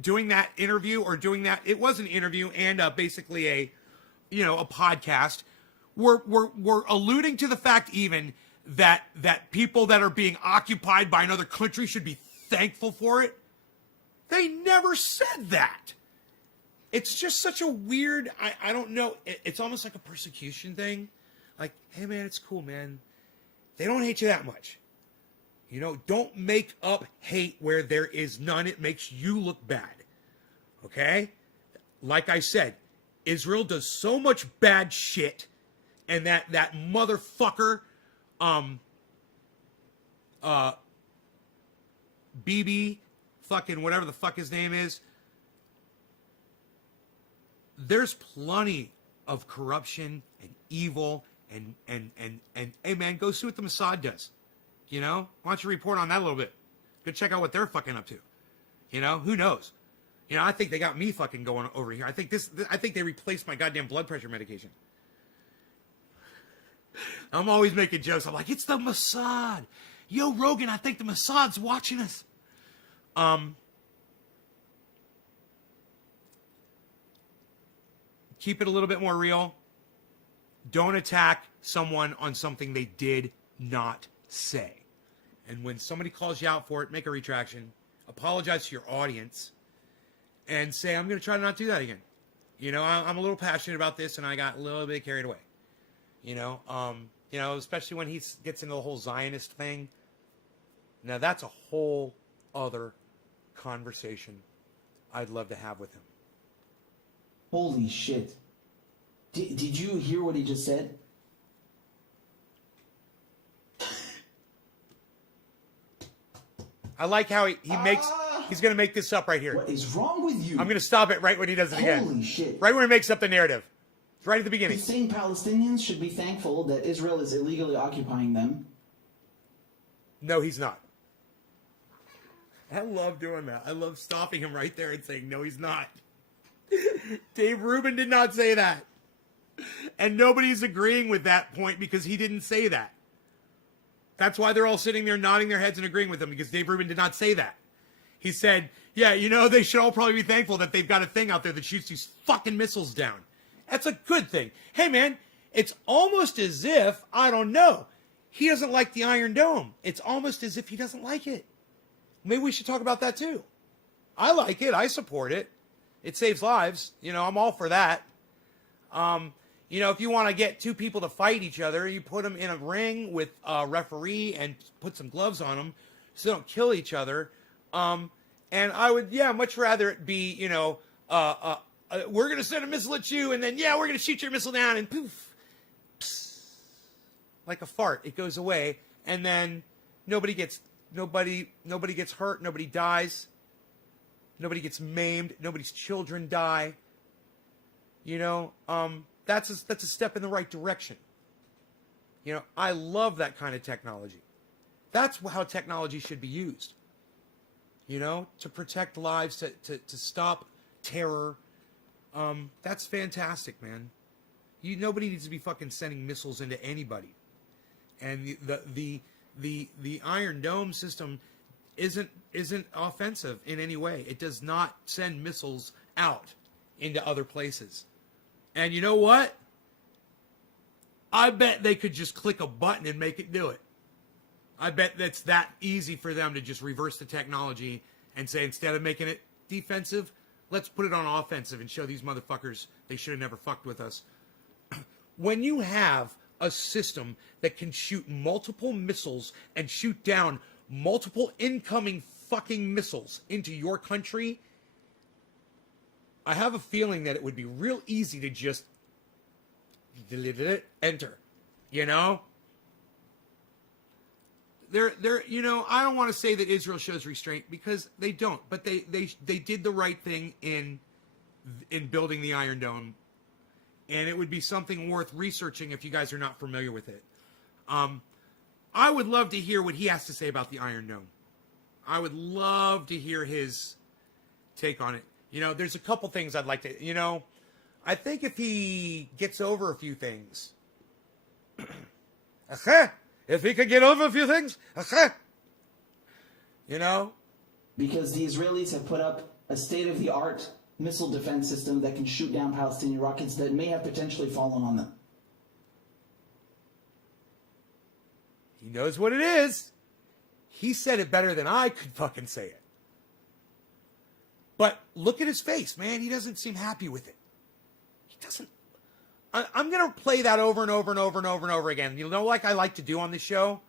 doing that interview or doing that, it was an interview and basically a podcast, we're alluding to the fact even that people that are being occupied by another country should be thankful for it. They never said that. It's just such a weird, I don't know, it's almost like a persecution thing. Like, hey man, it's cool, man. They don't hate you that much. You know, don't make up hate where there is none. It makes you look bad. Okay? Like I said, Israel does so much bad shit, and that motherfucker, BB, fucking whatever the fuck his name is, there's plenty of corruption and evil and hey man, go see what the Mossad does. You know? Why don't you report on that a little bit? Go check out what they're fucking up to. You know? Who knows? You know, I think they got me fucking going over here. I think they replaced my goddamn blood pressure medication. I'm always making jokes. I'm like, it's the Mossad. Yo, Rogan, I think the Mossad's watching us. Keep it a little bit more real. Don't attack someone on something they did not say. And when somebody calls you out for it, make a retraction. Apologize to your audience. And say, I'm going to try to not do that again. You know, I'm a little passionate about this, and I got a little bit carried away. You know, especially when he gets into the whole Zionist thing. Now, that's a whole other conversation I'd love to have with him. Holy shit. Did you hear what he just said? I like how he makes... He's going to make this up right here. What is wrong with you? I'm going to stop it right when he does it again. Holy shit. Right when he makes up the narrative. It's right at the beginning. He's saying Palestinians should be thankful that Israel is illegally occupying them. No, he's not. I love doing that. I love stopping him right there and saying, no, he's not. Dave Rubin did not say that. And nobody's agreeing with that point because he didn't say that. That's why they're all sitting there nodding their heads and agreeing with him, because Dave Rubin did not say that. He said, yeah, you know, they should all probably be thankful that they've got a thing out there that shoots these fucking missiles down. That's a good thing. Hey, man, it's almost as if, I don't know, he doesn't like the Iron Dome. It's almost as if he doesn't like it. Maybe we should talk about that too. I like it. I support it. It saves lives. You know, I'm all for that. You know, if you want to get two people to fight each other, you put them in a ring with a referee and put some gloves on them so they don't kill each other. And I would, much rather it be, you know, we're going to send a missile at you, and then, we're going to shoot your missile down, and poof, psst, like a fart, it goes away, and then nobody gets hurt, nobody dies, nobody gets maimed, nobody's children die. You know, that's a step in the right direction. You know, I love that kind of technology. That's how technology should be used. You know, to protect lives, to stop terror. That's fantastic, man. Nobody needs to be fucking sending missiles into anybody. And the Iron Dome system isn't offensive in any way. It does not send missiles out into other places. And you know what? I bet they could just click a button and make it do it. I bet that's that easy for them to just reverse the technology and say, instead of making it defensive, let's put it on offensive and show these motherfuckers they should have never fucked with us. When you have a system that can shoot multiple missiles and shoot down multiple incoming fucking missiles into your country, I have a feeling that it would be real easy to just He deleted it. Enter. You know? You know, I don't want to say that Israel shows restraint because they don't, but they did the right thing in building the Iron Dome, and it would be something worth researching if you guys are not familiar with it. I would love to hear what he has to say about the Iron Dome. I would love to hear his take on it. You know, there's a couple things I'd like to, you know, I think if he gets over a few things, if he could get over a few things, you know? Because the Israelis have put up a state-of-the-art missile defense system that can shoot down Palestinian rockets that may have potentially fallen on them. He knows what it is. He said it better than I could fucking say it. But look at his face, man. He doesn't seem happy with it. He doesn't. I'm going to play that over and over and over and over and over again. You know, like I like to do on this show?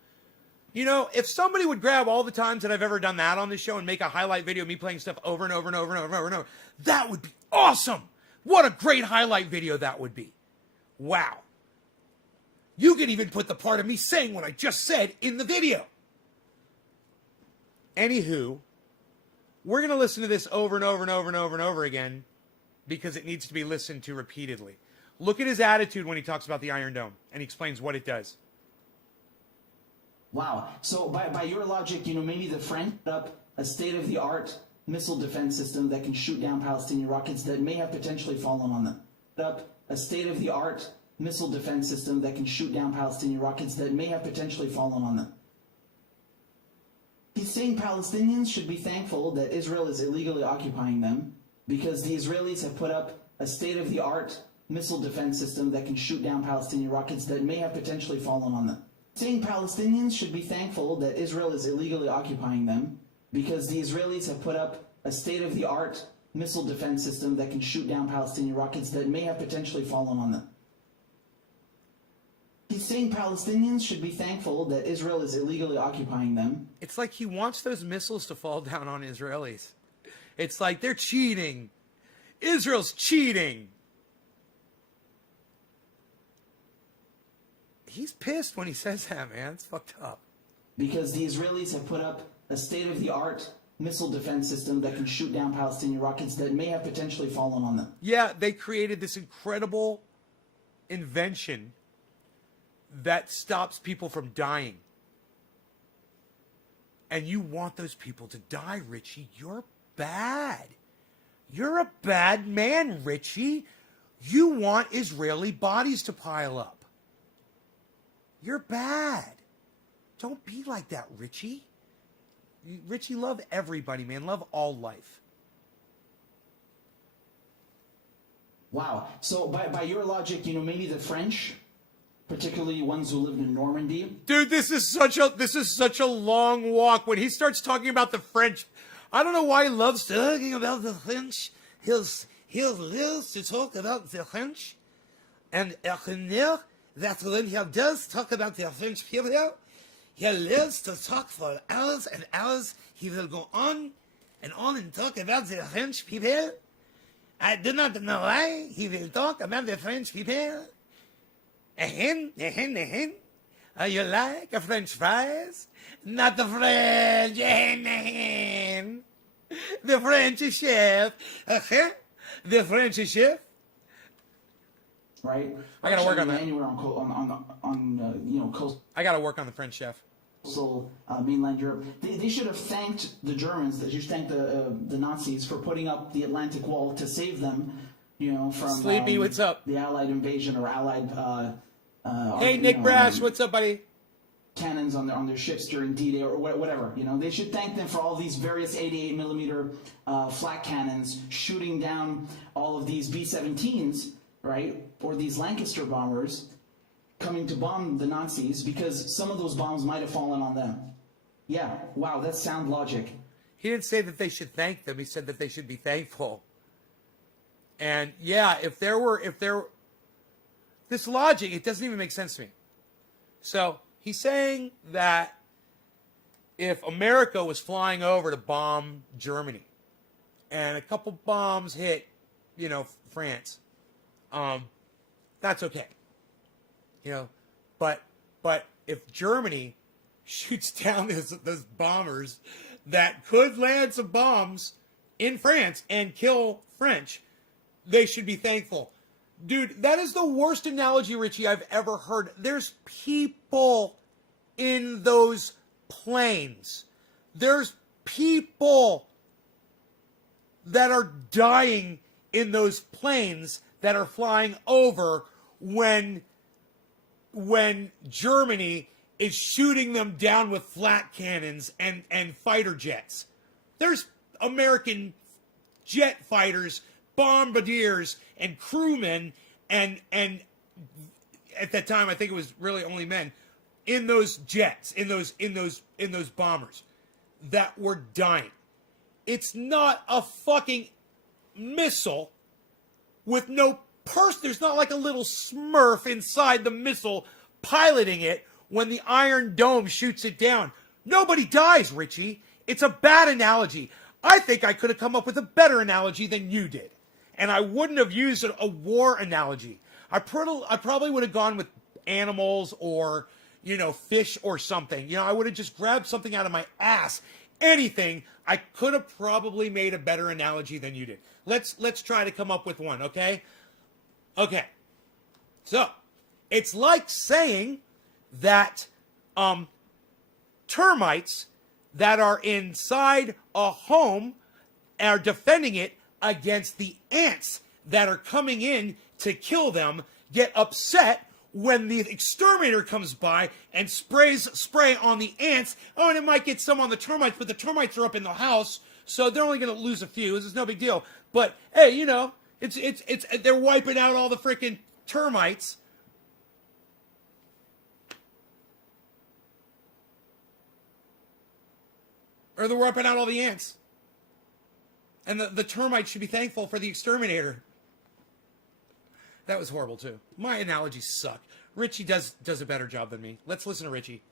You know, if somebody would grab all the times that I've ever done that on this show and make a highlight video of me playing stuff over and over and over and over and over and over, that would be awesome. What a great highlight video that would be. Wow. You could even put the part of me saying what I just said in the video. Anywho, we're going to listen to this over and over and over and over and over again because it needs to be listened to repeatedly. Look at his attitude when he talks about the Iron Dome and he explains what it does. Wow. So by your logic, you know, maybe the French put up a state-of-the-art missile defense system that can shoot down Palestinian rockets that may have potentially fallen on them. Put up a state-of-the-art missile defense system that can shoot down Palestinian rockets that may have potentially fallen on them. He's saying Palestinians should be thankful that Israel is illegally occupying them because the Israelis have put up a state-of-the-art missile defense system that can shoot down Palestinian rockets that may have potentially fallen on them. Saying Palestinians should be thankful that Israel is illegally occupying them because the Israelis have put up a state-of-the-art missile defense system that can shoot down Palestinian rockets that may have potentially fallen on them. He's saying Palestinians should be thankful that Israel is illegally occupying them. It's like he wants those missiles to fall down on Israelis. It's like they're cheating. Israel's cheating. He's pissed when he says that, man. It's fucked up. Because the Israelis have put up a state-of-the-art missile defense system that can shoot down Palestinian rockets that may have potentially fallen on them. Yeah, they created this incredible invention that stops people from dying. And you want those people to die, Richie. You're bad. You're a bad man, Richie. You want Israeli bodies to pile up. You're bad. Don't be like that, Richie. Richie, love everybody, man. Love all life. Wow. So by your logic, you know, maybe the French, particularly ones who lived in Normandy. Dude, this is such a long walk. When he starts talking about the French, I don't know why he loves talking about the French. He loves to talk about the French. And that when he does talk about the French people, he loves to talk for hours and hours. He will go on and talk about the French people. I do not know why he will talk about the French people. You like a French fries? Not the French. The French chef. The French chef. Right. I gotta work on that. Anywhere on coastal I gotta work on the French chef. mainland Europe. They should have thanked the Germans. They should thank the Nazis for putting up the Atlantic Wall to save them, you know, from Sleepy, what's up? the Allied invasion or Allied. Hey, Nick Brash, what's up, buddy? Cannons on their ships during D-Day or whatever. You know, they should thank them for all these various 88 millimeter flak cannons shooting down all of these B-17s, right, or these Lancaster bombers coming to bomb the Nazis because some of those bombs might have fallen on them. Yeah, wow, that's sound logic. He didn't say that they should thank them. He said that they should be thankful. And yeah, if there were this logic, it doesn't even make sense to me. So he's saying that if America was flying over to bomb Germany and a couple bombs hit, you know, France, that's okay. You know, but if Germany shoots down those bombers that could land some bombs in France and kill French, they should be thankful. Dude, that is the worst analogy, Richie, I've ever heard. There's people in those planes. There's people that are dying in those planes that are flying over when Germany is shooting them down with flat cannons and fighter jets. There's American jet fighters, bombardiers, and crewmen, and at that time I think it was really only men in those jets, in those bombers that were dying. It's not a fucking missile with no person. There's not like a little Smurf inside the missile piloting it when the Iron Dome shoots it down. Nobody dies, Richie. It's a bad analogy. I think I could have come up with a better analogy than you did. And I wouldn't have used a war analogy. I probably would have gone with animals or, fish or something. I would have just grabbed something out of my ass. Anything. I could have probably made a better analogy than you did. Let's try to come up with one, okay? Okay. So, it's like saying that termites that are inside a home are defending it against the ants that are coming in to kill them, get upset when the exterminator comes by and spray on the ants. Oh, and it might get some on the termites, but the termites are up in the house, so they're only going to lose a few. It's no big deal. But hey, it's they're wiping out all the freaking termites. Or they're wiping out all the ants. And the termites should be thankful for the exterminator. That was horrible, too. My analogies suck. Richie does a better job than me. Let's listen to Richie.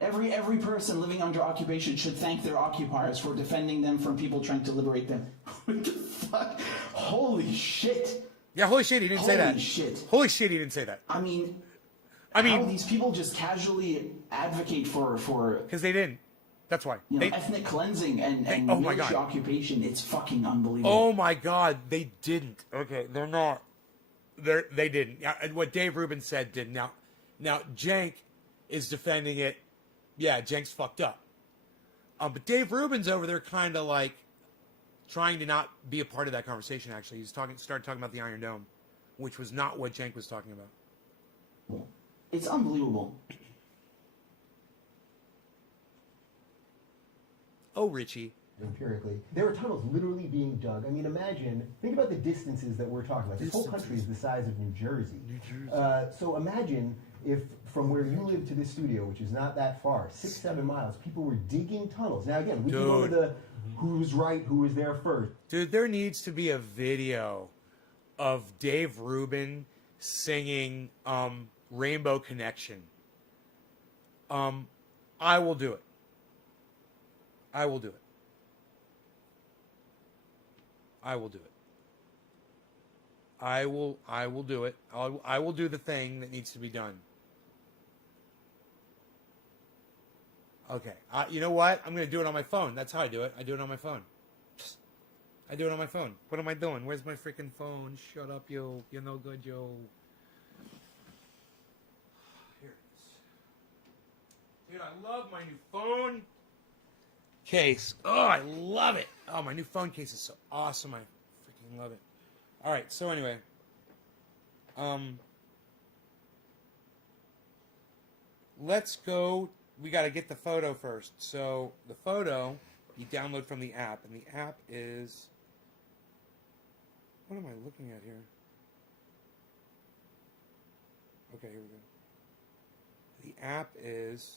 Every person living under occupation should thank their occupiers for defending them from people trying to liberate them. What the fuck? Holy shit. Yeah, holy shit, he didn't say that. Holy shit. Holy shit, he didn't say that. I mean, how these people just casually advocate for Because they didn't. That's why. ethnic cleansing and oh my military God. occupation. It's fucking unbelievable. Oh my God, they didn't. Okay, they're not. They didn't. And what Dave Rubin said didn't. Now Cenk is defending it. Yeah, Cenk's fucked up. But Dave Rubin's over there kind of like trying to not be a part of that conversation, actually. He's started talking about the Iron Dome, which was not what Cenk was talking about. It's unbelievable. Oh, Richie. Empirically, there are tunnels literally being dug. I mean, think about the distances that we're talking about. This whole country is the size of New Jersey. So imagine if from where you live to this studio, which is not that far, 6-7 miles, people were digging tunnels. Now again, we can go to the who's right, who was there first. Dude, there needs to be a video of Dave Rubin singing Rainbow Connection. I will do it. I will do it. I will do it. I will do it. I will do the thing that needs to be done. Okay. You know what? I'm going to do it on my phone. That's how I do it. I do it on my phone. I do it on my phone. What am I doing? Where's my freaking phone? Shut up, yo. You're no good, yo. Here it is. Dude, I love my new phone case. Oh, I love it. Oh, my new phone case is so awesome. I freaking love it. All right, so anyway. Let's go. We got to get the photo first. So the photo you download from the app, and the app is... What am I looking at here? Okay, here we go. The app is...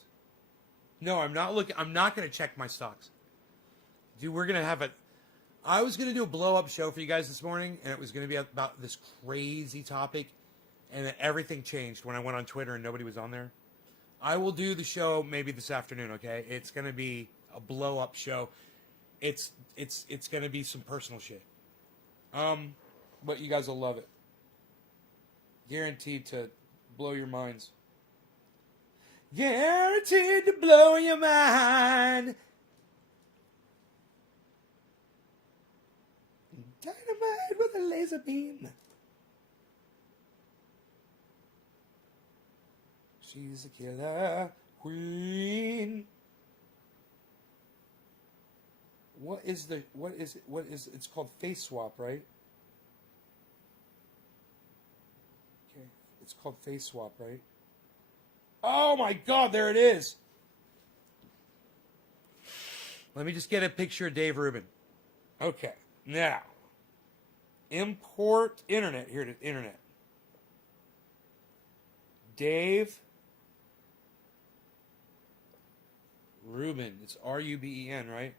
No, I'm not looking. I'm not going to check my stocks. Dude, we're going to have I was going to do a blow-up show for you guys this morning, and it was going to be about this crazy topic, and then everything changed when I went on Twitter and nobody was on there. I will do the show maybe this afternoon, okay? It's going to be a blow-up show. It's going to be some personal shit. But you guys will love it. Guaranteed to blow your minds. Guaranteed to blow your mind. Dynamite with a laser beam. She's a killer queen. What is it's called face swap, right? Okay, it's called face swap, right? Oh my God, there it is. Let me just get a picture of Dave Rubin. Okay, now import internet. Here it is, internet. Dave Rubin. It's R-U-B-E-N, right?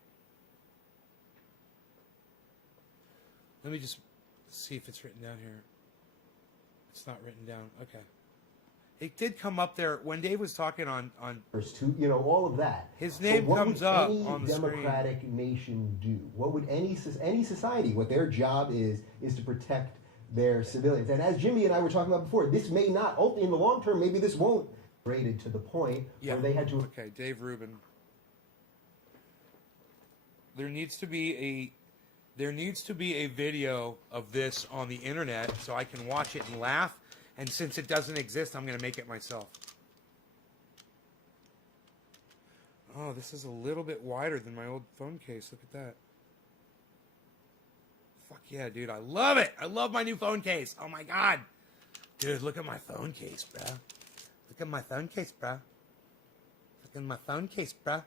Let me just see if it's written down here. It's not written down. Okay. It did come up there when Dave was talking on First two, you know, all of that. His name what comes would up any on the screen. democratic nation do? What would any society? What their job is to protect their civilians. And as Jimmy and I were talking about before, this may not, in the long term, maybe this won't rated to the point where they had to. Okay, Dave Rubin. There needs to be a video of this on the internet so I can watch it and laugh. And since it doesn't exist, I'm going to make it myself. Oh, this is a little bit wider than my old phone case. Look at that. Fuck yeah, dude. I love it. I love my new phone case. Oh, my God. Dude, look at my phone case, bruh. Look at my phone case, bruh. Look at my phone case, bruh.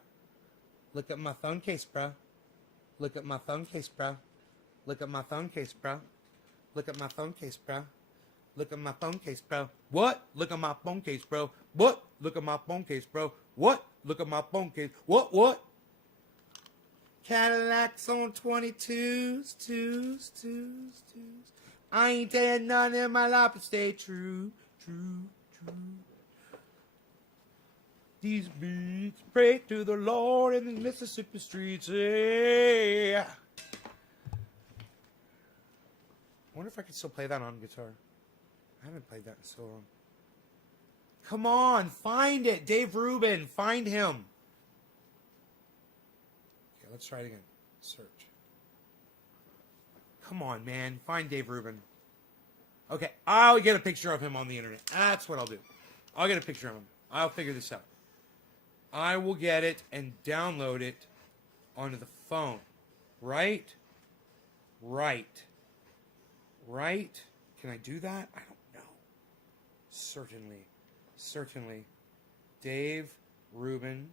Look at my phone case, bruh. Look at my phone case, bruh. Look at my phone case, bruh. Look at my phone case, bruh. Look at my phone case, bro. What? Look at my phone case, bro. What? Look at my phone case, bro. What? Look at my phone case. What? Cadillacs on 22s, twos. I ain't had none in my life but stay true. These beats pray to the Lord in the Mississippi streets. Yeah. I wonder if I could still play that on guitar. I haven't played that in so long. Come on, find it. Dave Rubin, find him. Okay, let's try it again. Search. Come on, man. Find Dave Rubin. Okay, I'll get a picture of him on the internet. That's what I'll do. I'll get a picture of him. I'll figure this out. I will get it and download it onto the phone. Right? Can I do that? I don't know. Certainly. Dave Rubin.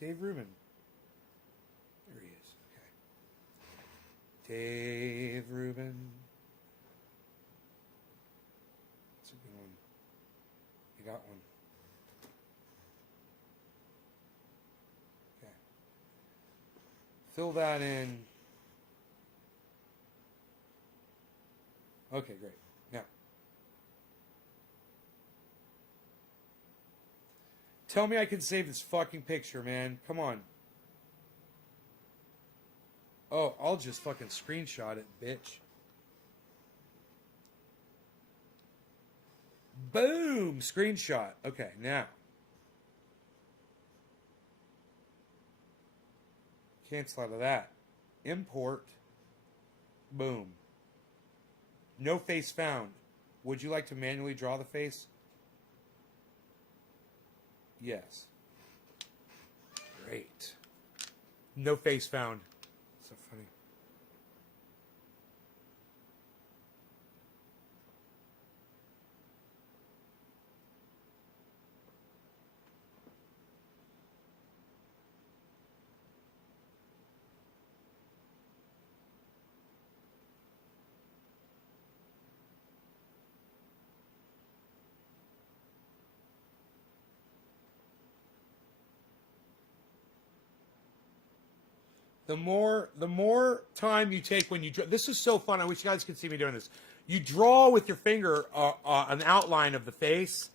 Dave Rubin. There he is. Okay. Dave Rubin. That's a good one. You got one. Okay. Fill that in. Okay, great. Now, tell me I can save this fucking picture, man. Come on. Oh, I'll just fucking screenshot it, bitch. Boom! Screenshot. Okay, now. Cancel out of that. Import. Boom. No face found. Would you like to manually draw the face? Yes. Great. No face found. So funny. The more time you take when you draw, this is so fun. I wish you guys could see me doing this. You draw with your finger an outline of the face,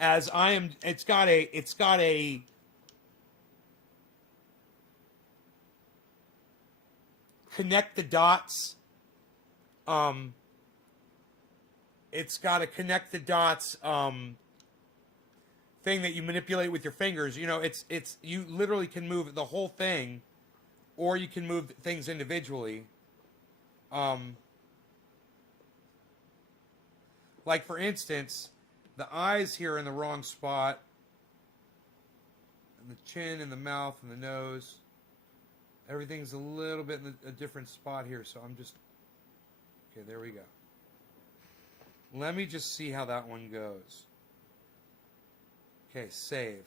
as I am. It's got a connect the dots It's got a connect the dots thing that you manipulate with your fingers. You know, it's you literally can move the whole thing, or you can move things individually. Like for instance, the eyes here are in the wrong spot, and the chin and the mouth and the nose. Everything's a little bit in a different spot here, so I'm just... Okay, there we go. Let me just see how that one goes. Okay, save.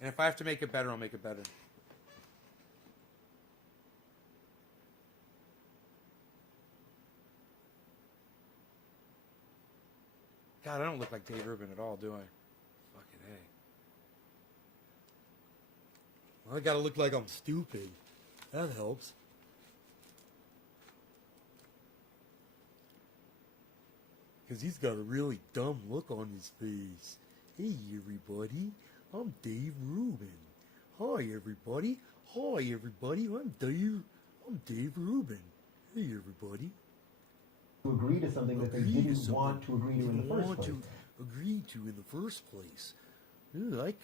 And if I have to make it better, I'll make it better. God, I don't look like Dave Rubin at all, do I? Fucking A. Well, I gotta look like I'm stupid. That helps. Because he's got a really dumb look on his face. Hey, everybody. I'm Dave Rubin. Hi, everybody. Hi, everybody. I'm Dave Rubin. Hey, everybody. To agree to something that they didn't want to agree to in the first place. Agree to in the first place. Ugh,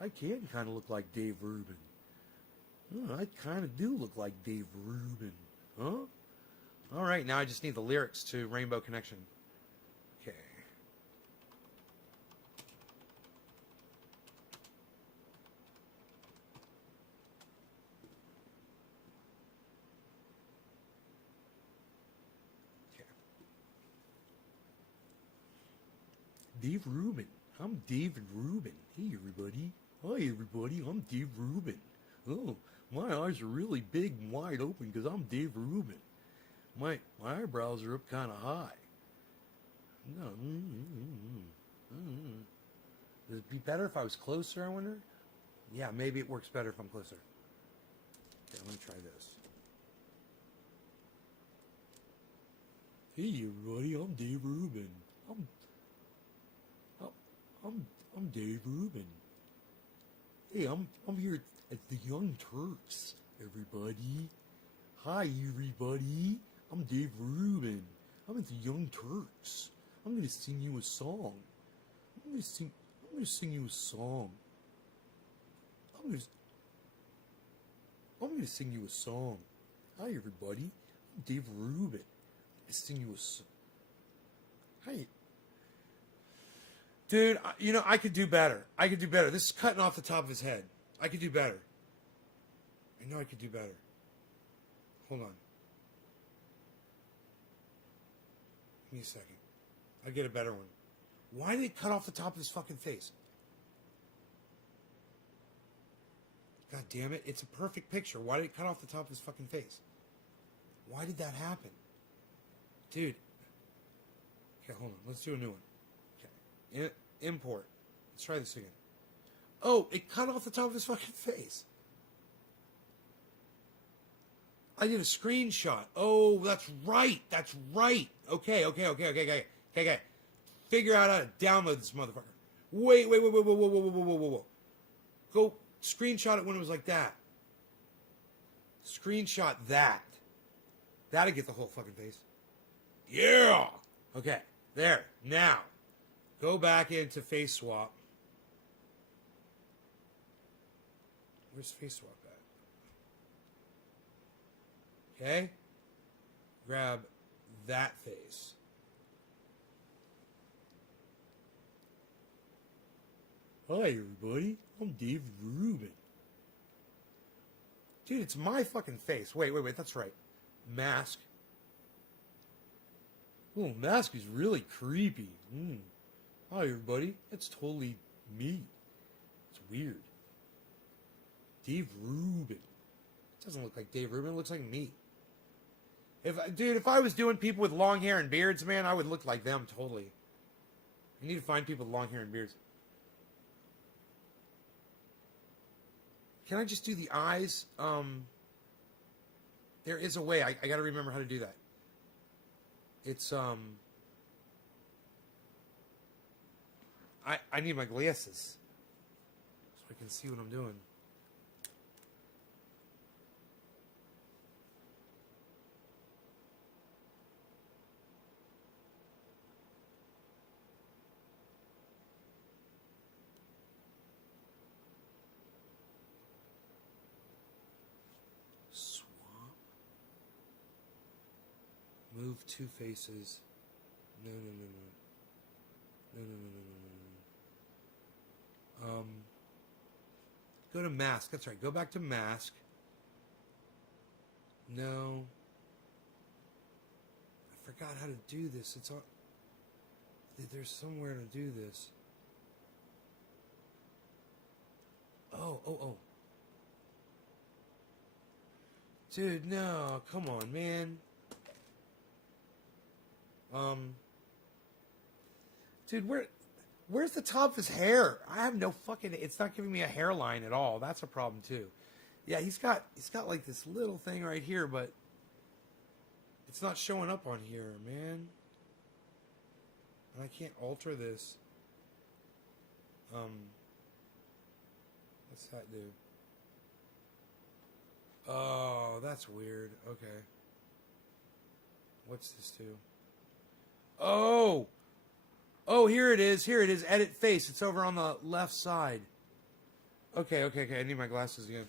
I can kind of look like Dave Rubin. I kind of do look like Dave Rubin. Huh? All right, now I just need the lyrics to Rainbow Connection. Okay. Dave Rubin. I'm David Rubin. Hey, everybody. Hi, everybody. I'm Dave Rubin. Oh, my eyes are really big and wide open because I'm Dave Rubin. My eyebrows are up kind of high. No. Would it be better if I was closer, I wonder? Yeah, maybe it works better if I'm closer. Okay, let me try this. Hey, everybody. I'm Dave Rubin. I'm Dave Rubin. Hey, I'm here at the Young Turks, everybody. Hi, everybody. I'm Dave Rubin. I'm at the Young Turks. I'm gonna sing you a song. I'm gonna sing you a song. I'm gonna sing you a song. Hi, everybody. I'm Dave Rubin. I'm gonna sing you a song. Hi. Dude, you know, I could do better. This is cutting off the top of his head. I could do better. I know I could do better. Hold on. Give me a second. I'll get a better one. Why did it cut off the top of his fucking face? God damn it. It's a perfect picture. Why did it cut off the top of his fucking face? Why did that happen? Dude. Okay, hold on. Let's do a new one. Import. Let's try this again. Oh, it cut off the top of his fucking face. I did a screenshot. Oh, that's right. That's right. Okay. Figure out how to download this motherfucker. Wait. Whoa. Go screenshot it when it was like that. Screenshot that. That'll get the whole fucking face. Yeah. Okay. There. Now. Go back into Face Swap. Where's Face Swap at? Okay. Grab that face. Hi, everybody. I'm Dave Rubin. Dude, it's my fucking face. Wait. That's right. Mask. Oh, mask is really creepy. Hi, everybody. It's totally me. It's weird. Dave Rubin. It doesn't look like Dave Rubin. It looks like me. If I was doing people with long hair and beards, man, I would look like them totally. I need to find people with long hair and beards. Can I just do the eyes? There is a way. I got to remember how to do that. It's, I need my glasses so I can see what I'm doing. Move 2 faces. No. Go to mask. That's right. Go back to mask. No. I forgot how to do this. It's on. There's somewhere to do this. Oh. Dude, no. Come on, man. Dude, where's the top of his hair? I have no fucking. It's not giving me a hairline at all. That's a problem too. Yeah, he's got like this little thing right here, but it's not showing up on here, man. And I can't alter this. What's that do? Oh, that's weird. Okay. What's this do? Oh, here it is. Edit face. It's over on the left side. Okay. I need my glasses again.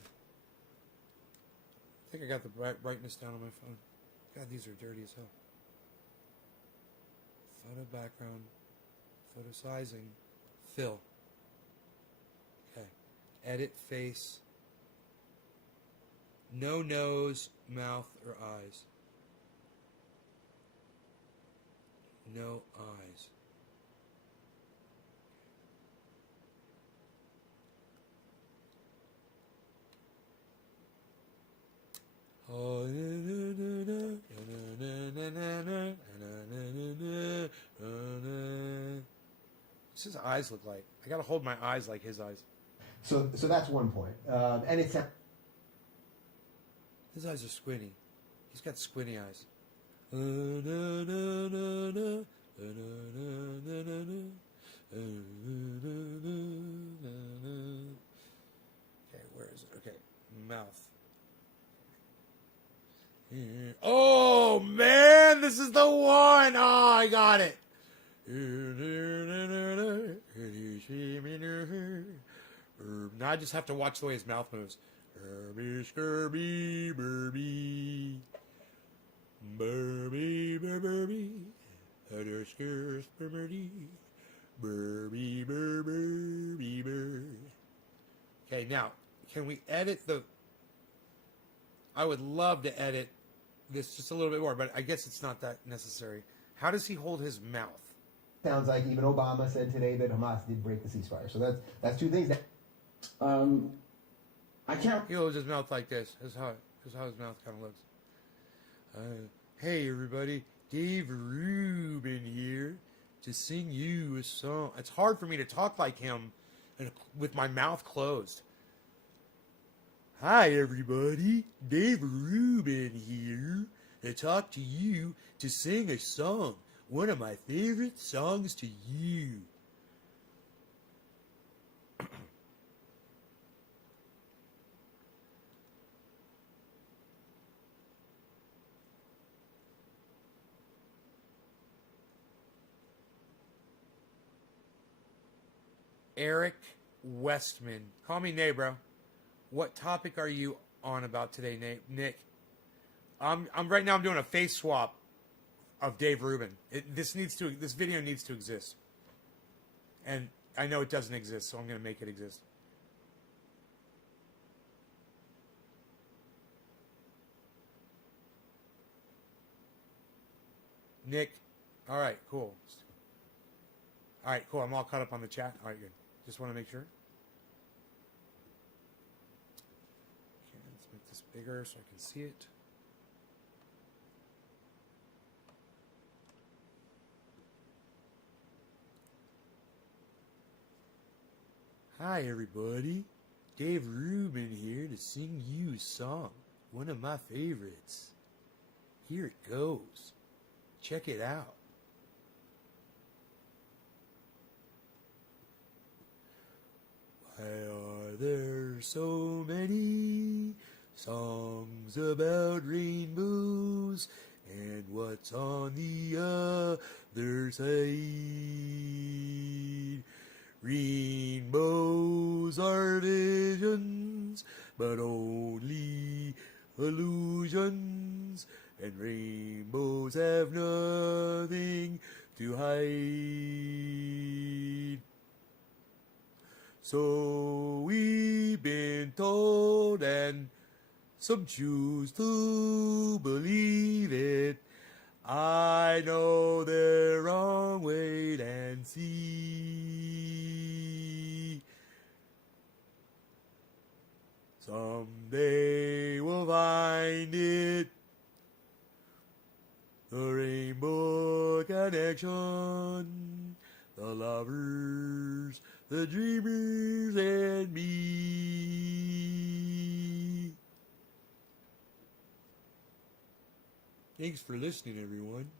I think I got the brightness down on my phone. God, these are dirty as hell. Photo background. Photo sizing. Fill. Okay. Edit face. No nose, mouth, or eyes. No eyes. What's his eyes look like? I gotta hold my eyes like his eyes. So that's one point. And it's His eyes are squinty. He's got squinty eyes. Okay, where is it? Okay, mouth. Oh man, this is the one. Oh, I got it. Now I just have to watch the way his mouth moves. Scurby, burby. Burby, burby. Other scurs, burby. Burby, burby, burby. Okay, now, can we edit the... I would love to edit this just a little bit more, but I guess it's not that necessary. How does he hold his mouth? sounds like even Obama said today that Hamas did break the ceasefire. So that's two things. I can't. He holds his mouth like this. That's how his mouth kind of looks. Hey everybody, Dave Rubin here to sing you a song. It's hard for me to talk like him and with my mouth closed. Hi everybody, Dave Rubin here to talk to you to sing a song, one of my favorite songs to you. Eric Westman. Call me Nate, bro. What topic are you on about today, Nate? Nick? I'm right now. I'm doing a face swap of Dave Rubin. This video needs to exist, and I know it doesn't exist, so I'm going to make it exist. Nick, all right, cool. All right, cool. I'm all caught up on the chat. All right, good. Just want to make sure. Okay, let's make this bigger so I can see it. Hi, everybody. Dave Rubin here to sing you a song. One of my favorites. Here it goes. Check it out. Why are there so many songs about rainbows? And what's on the other side? Rainbows are visions, but only illusions. and rainbows have nothing to hide. So we've been told, and some choose to believe it. I know they're wrong, wait and see. Someday we'll find it. The Rainbow Connection. The lovers, the dreamers, and me. Thanks for listening, everyone.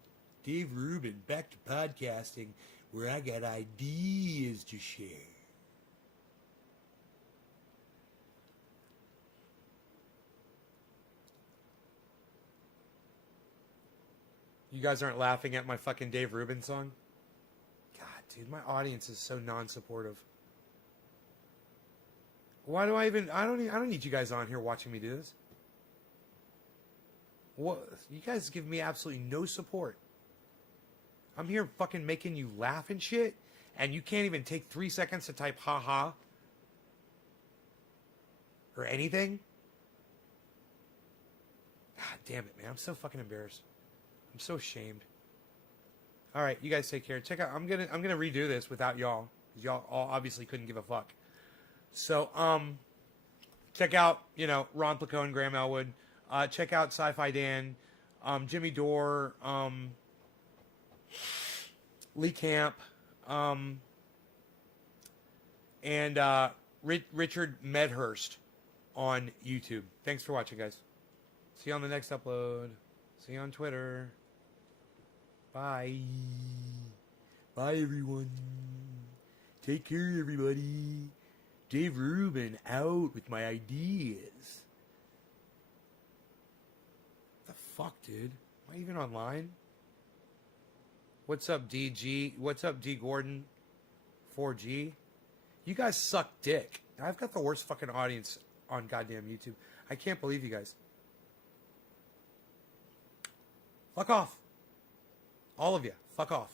Dave Rubin, back to podcasting, where I got ideas to share. You guys aren't laughing at my fucking Dave Rubin song? God, dude, my audience is so non-supportive. Why do I don't need you guys on here watching me do this. What? You guys give me absolutely no support. I'm here fucking making you laugh and shit, and you can't even take 3 seconds to type haha or anything? God damn it, man. I'm so fucking embarrassed. I'm so ashamed. All right, you guys take care. Check out. I'm gonna redo this without y'all, because y'all all obviously couldn't give a fuck. So check out Ron Placone, Graham Elwood. Check out Sci-Fi Dan, Jimmy Dore, Lee Camp, and Richard Medhurst on YouTube. Thanks for watching, guys. See you on the next upload. See you on Twitter. Bye. Bye, everyone. Take care, everybody. Dave Rubin out with my ideas. What the fuck, dude? Am I even online? What's up, DG? What's up, D Gordon? 4G? You guys suck dick. I've got the worst fucking audience on goddamn YouTube. I can't believe you guys. Fuck off. All of you. Fuck off.